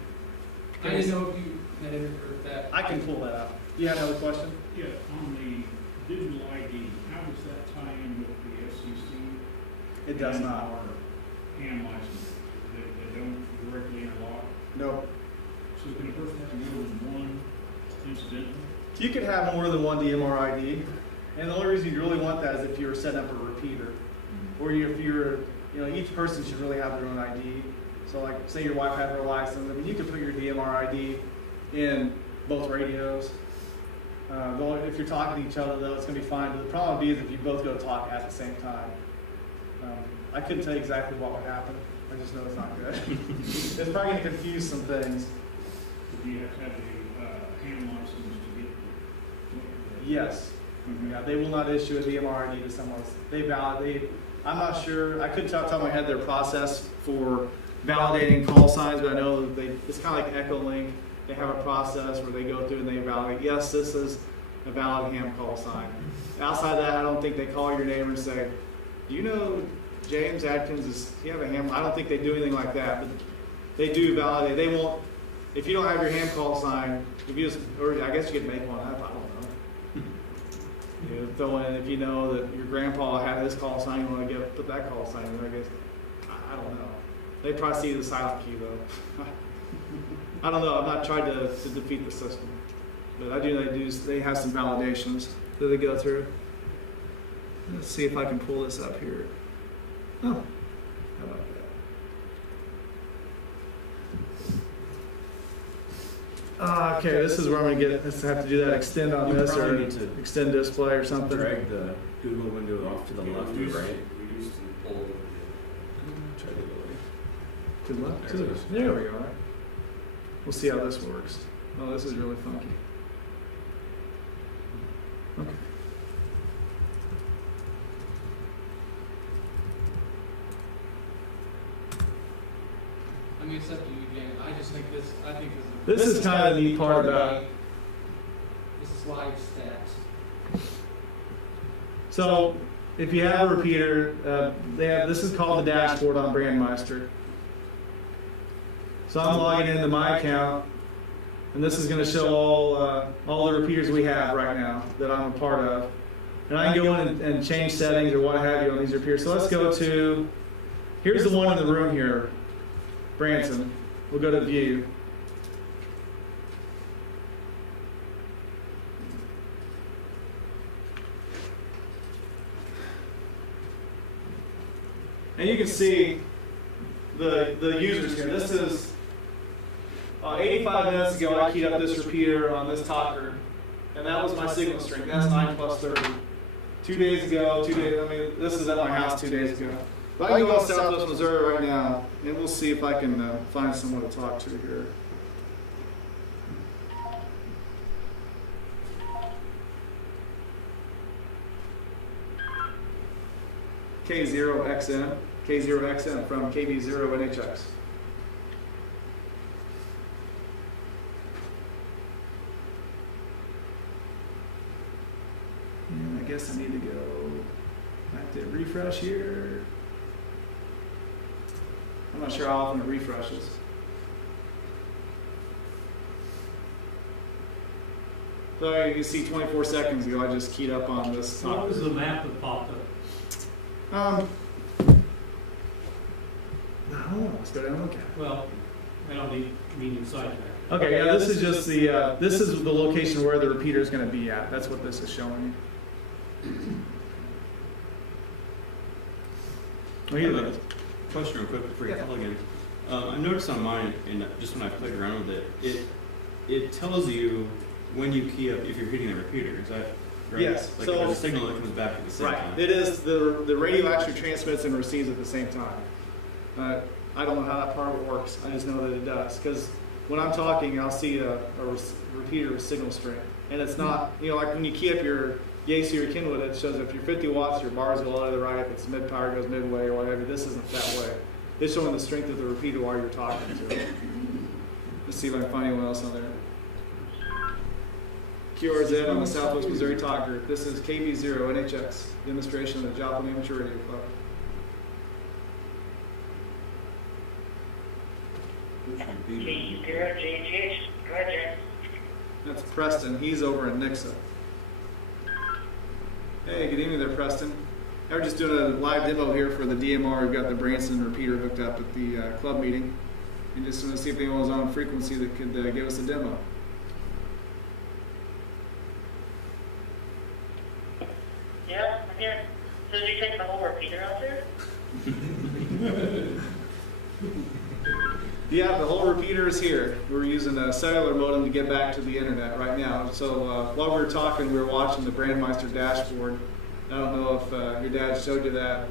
I didn't know if you had ever heard of that. I can pull that out. You have another question? Yeah, on the digital ID, how does that tie in with the FCC? It does and not. our ham license, they don't directly interlock? No. So can a person have more than one incidentally? You could have more than one DMR ID, and the only reason you really want that is if you're setting up a repeater, or if you're, each person should really have their own ID. So, like, say your wife had her license, I mean, you could put your DMR ID in both radios. If you're talking to each other, though, it's going to be fine. But the problem would be is if you both go talk at the same time. I couldn't tell you exactly what would happen. I just know it's not good. It's probably going to confuse some things. Do you have to have a ham license to get the? Yes. Yeah, they will not issue a DMR ID to someone else. They validate. I'm not sure. I couldn't tell my head their process for validating call signs, but I know that it's kind of like Echolink. They have a process where they go through and they validate. Yes, this is a valid ham call sign. Outside of that, I don't think they call your neighbor and say, "Do you know James Adkins? Do you have a ham?" I don't think they do anything like that. But they do validate. They won't. If you don't have your ham call sign, if you just, or I guess you could make one up. I don't know. You throw in, if you know that your grandpa had this call sign, you want to put that call sign in there, I guess. I don't know. They probably see the silent key, though. I don't know. I'm not trying to defeat the system. But they have some validations that they go through. Let's see if I can pull this up here. Oh, how about that? Okay, this is where I'm going to get, let's have to do that extend on You this probably or need to extend display or something. Drag the Google window off to the left or right. We used to pull Try the other way. To the left? There it is. There we are. We'll see how this works. Oh, this is really funky. Okay. I mean, it's up to you, Jan. I just think this This is kind of the neat part about. This is live stats. So, if you have a repeater, this is called the dashboard on Brandmeister. So I'm logging into my account, and this is going to show all the repeaters we have right now that I'm a part of. And I can go in and change settings or what have you on these repeaters. So let's go to, here's the one in the room here, Branson. We'll go to view. And you can see the users here. This is 85 minutes ago I keyed up this repeater on this talker, and that was my signal string. That's 9 plus 30. 2 days ago, this is at my house 2 days ago. But I can go to Southwest Missouri right now, and we'll see if I can find someone to talk to here. K0XN from KB0NHX. And I guess I need to go, I have to refresh here. I'm not sure how often it refreshes. So you can see 24 seconds ago, I just keyed up on this. What was the map that popped up? I don't know. Let's go down and look at it. Well, I don't need inside there. Okay, yeah, this is just the this is the location where the repeater is going to be at. That's what this is showing you. I have a question real quick before you Yeah. plug in. I noticed on mine, and just when I played around with it tells you when you key up if you're hitting the repeater. Is that right? Yes. Like So- there's a signal that comes back at the same Right. time. It is the radio actually transmits and receives at the same time. I don't know how that part works. I just know that it does because when I'm talking, I'll see a repeater repeater with signal strength. And it's not, like when you key up your Yacy or Kenwood, it shows if you're 50 watts, your bars go all to the right. If it's mid-power, it goes midway or whatever. This isn't that way. It's showing the strength of the repeater while you're talking to it. Let's see if I can find anyone else on there. QRZ on the Southwest Missouri Talk Group. This is KB0 NHX, demonstration of the Joplin Amateur Radio Club. That's Preston. He's over in Nixa. Hey, good evening there, Preston. We're just doing a live demo here for the DMR. We've got the Branson repeater hooked up at the club meeting. And just want to see if anyone's on frequency that could give us a demo. Yeah, I'm here. So did you take the whole repeater out there? Yeah, the whole repeater is here. We're using a cellular modem to get back to the internet right now. So while we were talking, we were watching the Brandmeister dashboard. I don't know if your dad showed you that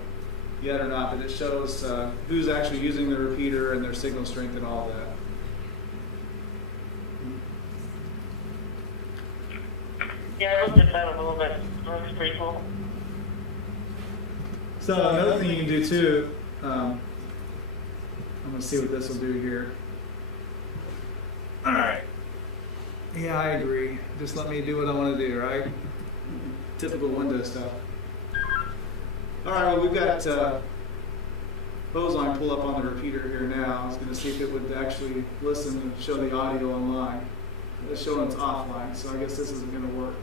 yet or not, but it shows who's actually using the repeater and their signal strength and all that. Yeah, I looked at that a little bit. It looks pretty cool. So another thing you can do too, I'm going to see what this will do here. All right. Yeah, I agree. Just let me do what I want to do, right? Typical Windows stuff. All right, well, we've got hose line pull up on the repeater here now. I was going to see if it would actually listen and show the audio online. It's showing it's offline, so I guess this isn't going to work.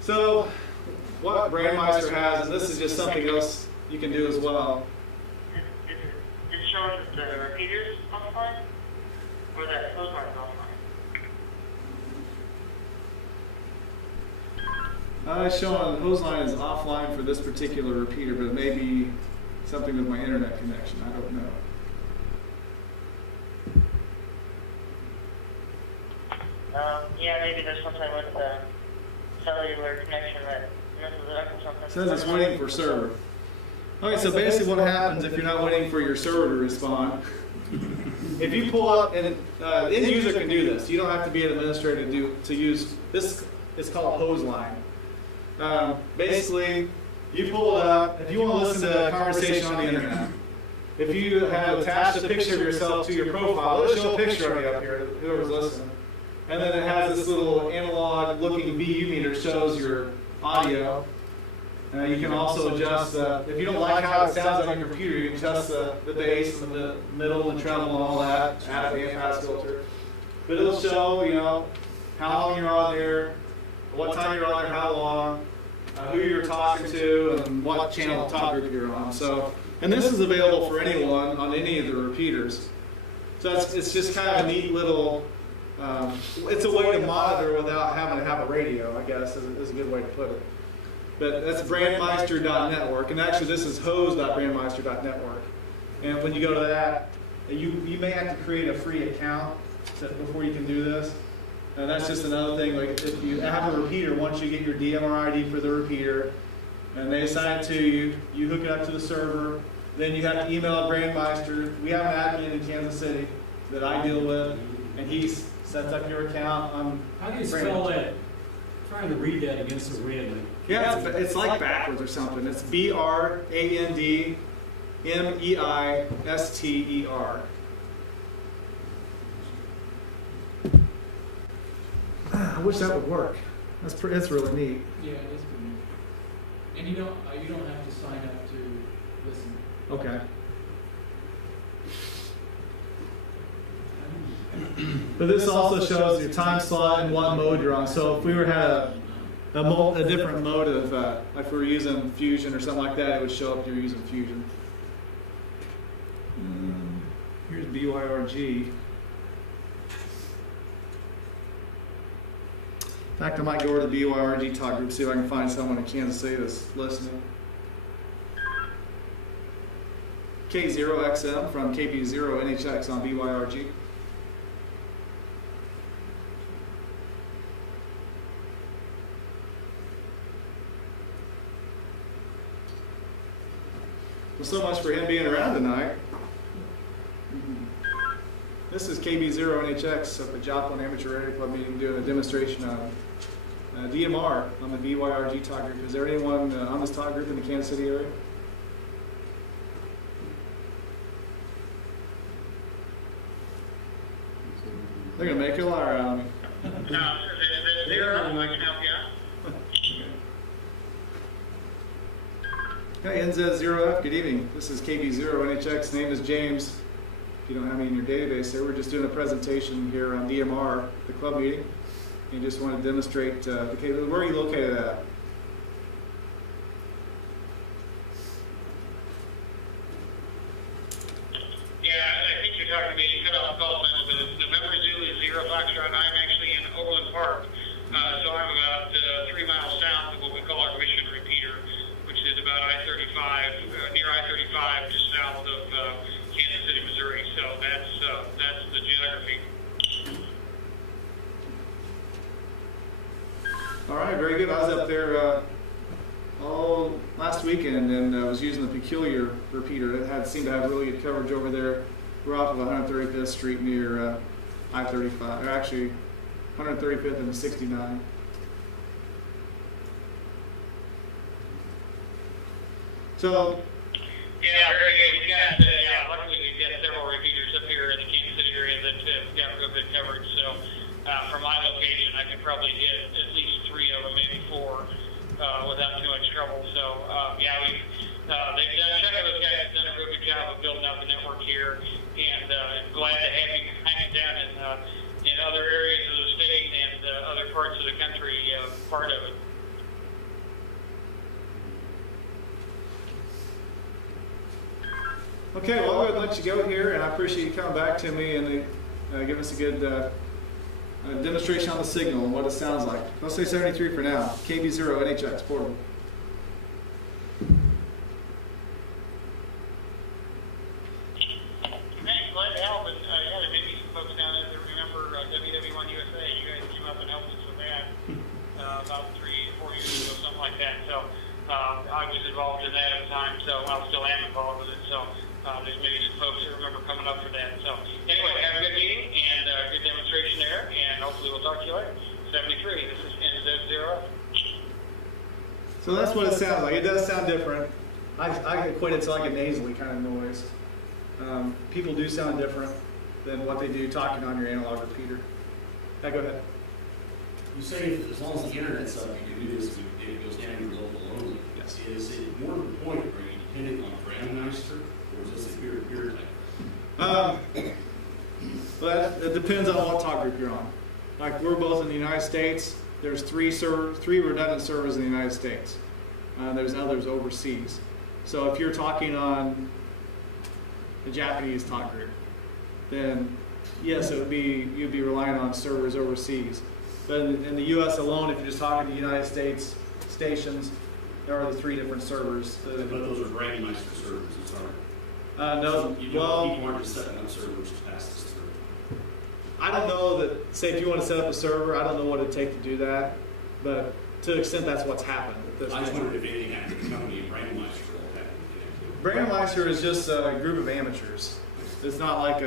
So what Brandmeister has, and this is just something else you can do as well. It shows that the repeater's offline, or that hose line's offline. It's showing hose line is offline for this particular repeater, but it may be something with my internet connection. I don't know. Yeah, maybe there's something with the cellular connection that messes it up or something. It says it's waiting for server. Okay, so basically what happens if you're not waiting for your server to respond, if you pull up, and the end user can do this. You don't have to be an administrator to use this. It's called hose line. Basically, you pull it up. If you want to listen to a conversation on the internet, if you have attached a picture of yourself to your profile, it'll show a picture of you up here, whoever's listening. And then it has this little analog looking VU meter that shows your audio. You can also adjust, if you don't like how it sounds on your computer, you can adjust the bass and the middle and treble and all that, add a bandpass filter. But it'll show, how long you're on there, what time you're on there, how long, who you're talking to, and what channel talk group you're on. So, and this is available for anyone on any of the repeaters. So it's just kind of a neat little, it's a way to monitor without having to have a radio, I guess, is a good way to put it. But that's brandmeister.network, and actually this is hose.brandmeister.network. And when you go to that, you may have to create a free account before you can do this. And that's just another thing, like if you have a repeater, once you get your DMR ID for the repeater, and they assign it to you, you hook it up to the server, then you have to email Brandmeister. We have an admin in Kansas City that I deal with, and he sets up your account. How do you spell that? I'm trying to read that against the wind. Yeah, it's like backwards or something. It's BRANDMEISTER. I wish that would work. That's really neat. Yeah, it is pretty neat. And you don't have to sign up to listen. Okay. But this also shows your time slot and what mode you're on. So if we were had a different mode of, like if we were using Fusion or something like that, it would show up you're using Fusion. Here's BYRG. In fact, I might go over to the BYRG talk group, see if I can find someone in Kansas City that's listening. K0XM from KB0 NHX on BYRG. Well, so much for him being around tonight. This is KB0NHX up at Joplin Amateur Radio Club meeting doing a demonstration on DMR on the BYRG talk group. Is there anyone on this talk group in the Kansas City area? They're going to make a liar out of me. No, zero, I can help you out. Okay, NZ0F, good evening. This is KB0NHX. Name is James. If you don't have me in your database there, we're just doing a presentation here on DMR, the club meeting. And just want to demonstrate the cable. Where are you located at? Yeah, I think you're talking to me. You cut off the call signal, but the November Zulu is 0 Foxtrot. I'm actually in Overland Park, so I'm about 3 miles south of what we call our mission repeater, which is about I-35, near I-35, just south of Kansas City, Missouri. So that's the geography. All right, very good. I was up there all last weekend and was using the peculiar repeater. It seemed to have really good coverage over there. We're off of 135th Street near I-35, or actually 135th and 69. So, Yeah, very good. We've got, luckily we've got several repeaters up here in the Kansas City area that have got real good coverage. So, from my location, I could probably hit at least 3 of them, maybe 4, without too much trouble. So, they've done, Chuck and those guys have done a real good job of building out the network here, and glad to have you hanging down in other areas of the state and other parts of the country, part of it. okay, well, I'm going to let you go here, and I appreciate you coming back to me and giving us a good demonstration on the signal and what it sounds like. Let's say 73 for now. KB0NHX portable. Thanks, glad to help. And there may be some folks down there that remember WW1 USA. You guys came up and helped us with that about 3 or 4 years ago, something like that. So I was involved in that at the time, so I still am involved with it. So there's maybe some folks that remember coming up for that. So anyway, have a good meeting and good demonstration there, and hopefully we'll talk to you later. 73, this is NZ0. So that's what it sounds like. It does sound different. I equate it to like a nasally kind of noise. People do sound different than what they do talking on your analog repeater. Yeah, go ahead. You say as long as the internet's up, you can do this, it goes down your local only. Yes. Is it more to the point, are you dependent on Brandmeister, or is this a peer-to-peer type? But it depends on what talk group you're on. Like we're both in the United States. There's 3 redundant servers in the United States. There's others overseas. So if you're talking on the Japanese talk group, then yes, you'd be relying on servers overseas. But in the U.S. alone, if you're just talking to United States stations, there are the 3 different servers. But those are Brandmeister servers, it's hard. No, People well, aren't just setting up servers to pass this through. I don't know that, say if you want to set up a server, I don't know what it'd take to do that, but to an extent that's what's happened. I just wondered if anything happened to the company Brandmeister will have to Brandmeister is just a group of amateurs. It's not like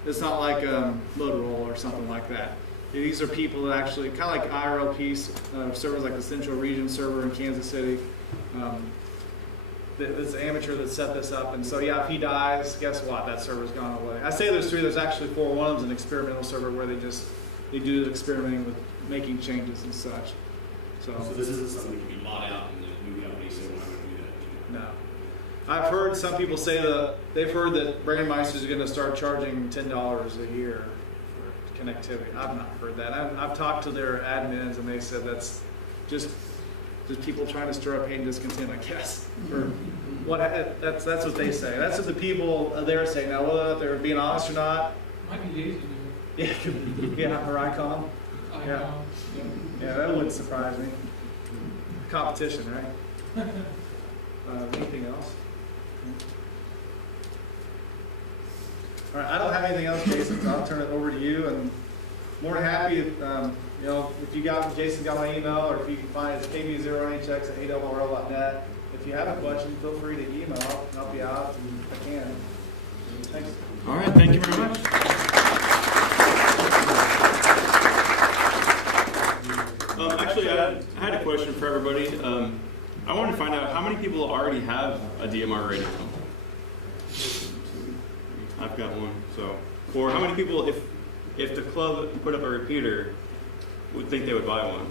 Motorola or something like that. These are people that actually, kind of like IRLP servers, like the Central Region server in Kansas City. This amateur that set this up, and so yeah, if he dies, guess what? That server's gone away. I say there's 3. There's actually 4. One of them's an experimental server where they do experimenting with making changes and such. So this isn't something that can be bought out and the new company say, we're not going to do that. no. I've heard some people say they've heard that Brandmeister's going to start charging $10 a year for connectivity. I've not heard that. I've talked to their admins, and they said that's just people trying to stir up hate and discontent, I guess. Or that's what they say. That's what the people there say. Now, whether they're being honest or not, Might be easy. yeah, or ICOM. Yeah. Yeah, that wouldn't surprise me. Competition, right? Anything else? All right, I don't have anything else, Jason, so I'll turn it over to you. And more than happy, if Jason's got my email, or if you can find it, it's kb0nhx@awrl.net. If you have a question, feel free to email. I'll help you out if I can. Thanks. All right, thank you very much. question for everybody. I wanted to find out how many people already have a DMR radio. I've got one. So, or how many people, if the club put up a repeater, would think they would buy one?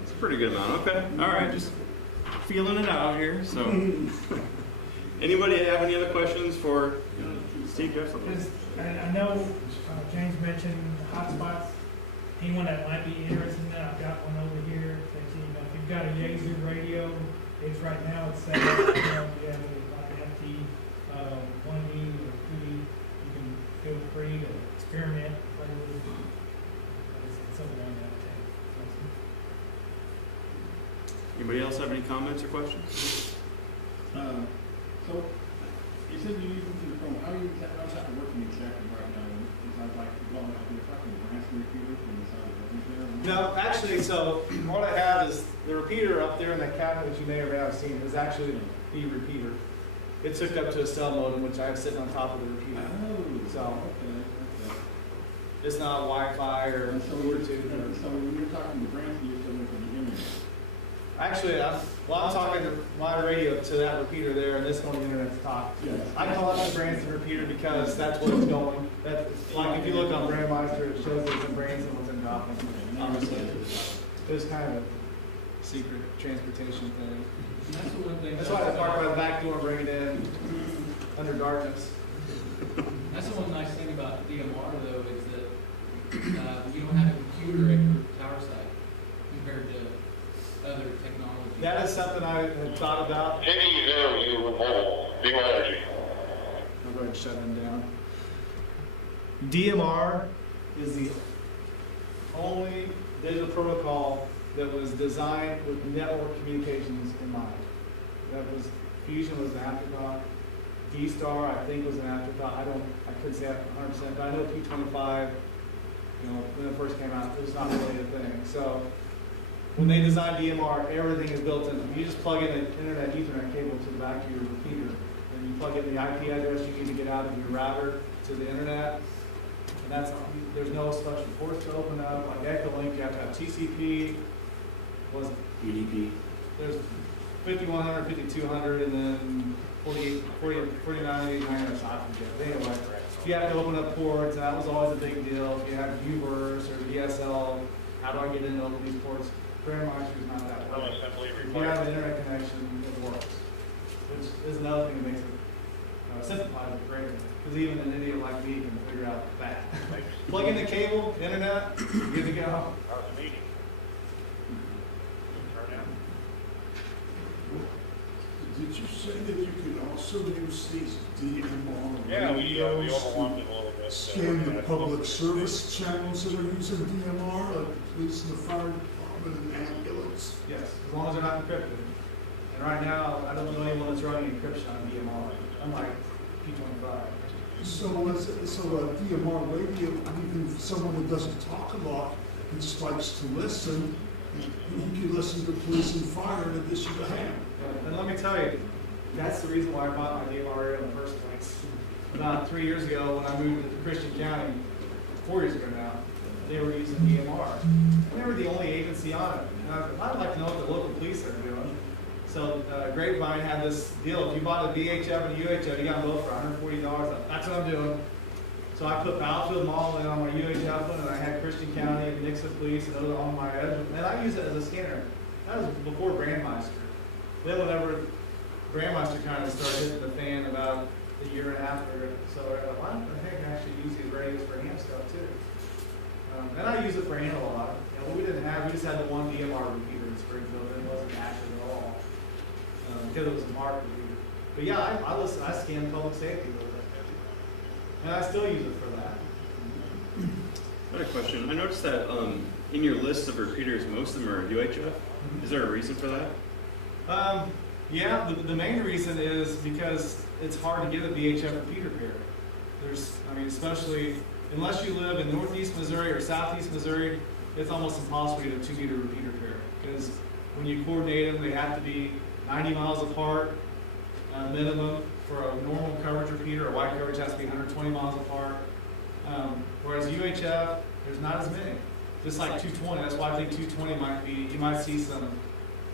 That's a pretty good amount. Okay. All right. Just feeling it out here. So, anybody have any other questions for Steve Jeffson? I know James mentioned hotspots. Anyone that might be interested in that, I've got one over here. That if you've got a Yazoo radio, it's right now it's set up. You know, if you have like an FT 1E or 2E, you can feel free to experiment. It's something on that tag. Anybody else have any comments or questions? So, you said you're using the phone. How are you working exactly right now? Is that like, well, you're talking Branson repeater from the side of the building there? No, actually, so what I have is the repeater up there in that cabinet, which you may or may not have seen, is actually the repeater. It's hooked up to a cell modem, which I have sitting on top of the repeater. Oh, So okay. it's not Wi-Fi or And so Bluetooth. so when you're talking to Branson, you're talking to the internet. Actually, I'm talking to my radio to that repeater there, and this one the internet's top. Yes. I call it the Branson repeater because that's what it's going. Like if you look on Brandmeister, it shows it's in Branson, what's in Joplin. Obviously, it was kind of a secret transportation thing. That's the one thing. That's why I park by the back door and bring it in under darkness. That's the one nice thing about DMR though is that you don't have a computer at your tower site compared to other technology. That is something I had thought about. JD0 mobile, big energy. I'll go ahead and shut them down. DMR is the only digital protocol that was designed with network communications in mind. That was Fusion was an afterthought. D-Star I think was an afterthought. I couldn't say that 100%, but I know P25. You know, when it first came out, it was not really a thing. So when they designed DMR, everything is built in. You just plug in an Internet Ethernet cable to the back of your repeater, and you plug in the IP address you need to get out of your router to the internet. And that's there's no special ports to open up. Like Echolink, you have to have TCP. Was UDP. there's 5100, 5200, and then 48, 49, 89, or something. Anyway, you have to open up ports, and that was always a big deal. If you have UVerse or DSL, how do I get in to open these ports? Grandmaster is not that way. If you have an internet connection, it works. Which is another thing that makes it simplifies it greater. Because even an idiot like me can figure out that. Plug in the cable, internet, good to go. How's the meeting? Turn out. Did you say that you could also use these DMR Yeah, we radios overwhelmed to it a little bit. scan the public service channels that are using DMR, like the police and the fire department and ambulance? Yes, as long as they're not encrypted. And right now, I don't know anyone that's running encryption on DMR, unlike P25. So a DMR radio, even for someone who doesn't talk a lot and just likes to listen, he can listen to police and fire in addition to ham. And let me tell you, that's the reason why I bought my DMR radio in the first place. About 3 years ago, when I moved to Christian County, 4 years ago now, they were using DMR. And they were the only agency on it. And I'd like to know what the local police are doing. So Grapevine had this deal. If you bought a VHF and a UHF, you got them both for $140. That's what I'm doing. So I put Battlefield Mall in on my UHF one, and I had Christian County and Nixon Police and those on my edge. And I use it as a scanner. That was before Brandmeister. Then whenever Brandmeister kind of started hitting the fan about a year and a half ago, so I thought, why the heck I actually use these radios for ham stuff too? And I use it for analog. You know, we just had the one DMR repeater in Springfield, and it wasn't active at all. Because it was a mark repeater. But yeah, I scan public safety with it. And I still use it for that. I had a question. I noticed that in your list of repeaters, most of them are UHF. Is there a reason for that? Yeah, the main reason is because it's hard to get a VHF repeater pair. Especially unless you live in northeast Missouri or southeast Missouri, it's almost impossible to get a 2-meter repeater pair. Because when you coordinate them, they have to be 90 miles apart minimum. For a normal coverage repeater, a wide coverage has to be 120 miles apart. Whereas UHF, there's not as many. just like 220. That's why I think 220 might be, you might see some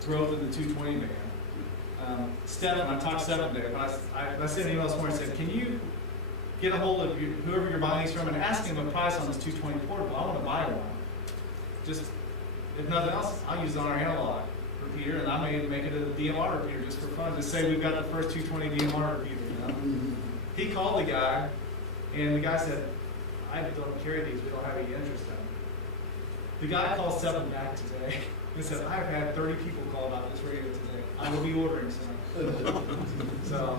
growth in the 220 band. Stephen, I talked to Stephen today, but I sent an email this morning and said, can you get a hold of whoever you're buying these from and ask him a price on this 220 portable? I want to buy one. Just, if nothing else, I'll use it on our analog repeater, and I may make it a DMR repeater just for fun. Just say we've got the first 220 DMR repeater, you know? He called the guy, and the guy said, I don't carry these, we don't have any interest in them. The guy called Stephen back today and said, I've had 30 people call about this radio today. I will be ordering some. So,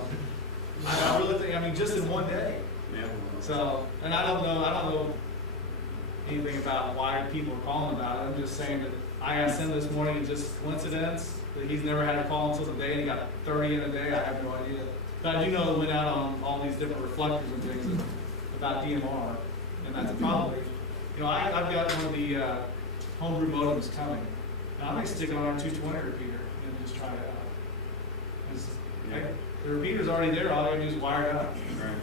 I really think, I mean, just in one day. Yeah. So, and I don't know anything about why people are calling about it. I'm just saying that I asked him this morning, and just coincidence that he's never had a call until today, and he got 30 in a day. I have no idea. But I do know it went out on all these different reflectors and things about DMR, and that's probably, you know, I've got one of the homebrew modems coming, and I may stick it on our 220 repeater and just try it out. 'Cause, like, the repeater's already there, all I do is wire it up. Right.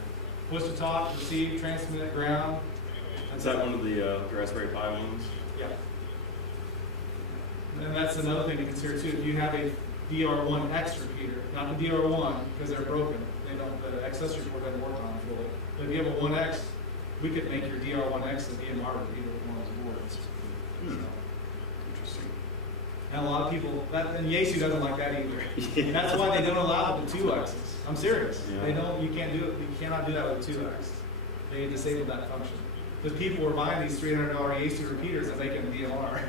Push to talk, receive, transmit, ground. Is that one of the Raspberry Pi ones? Yeah. And that's another thing to consider too. If you have a DR1X repeater, not the DR1 because they're broken, they don't. The accessory port doesn't work on them fully. But if you have a 1X, we could make your DR1X a DMR repeater with one of those boards. So, Interesting. and a lot of people, and Yaesu doesn't like that either. And that's why they don't allow it with 2Xs. I'm serious. Yeah. They don't. You can't do it. You cannot do that with 2X. They disabled that function. Because people were buying these $300 Yaesu repeaters and making DMR.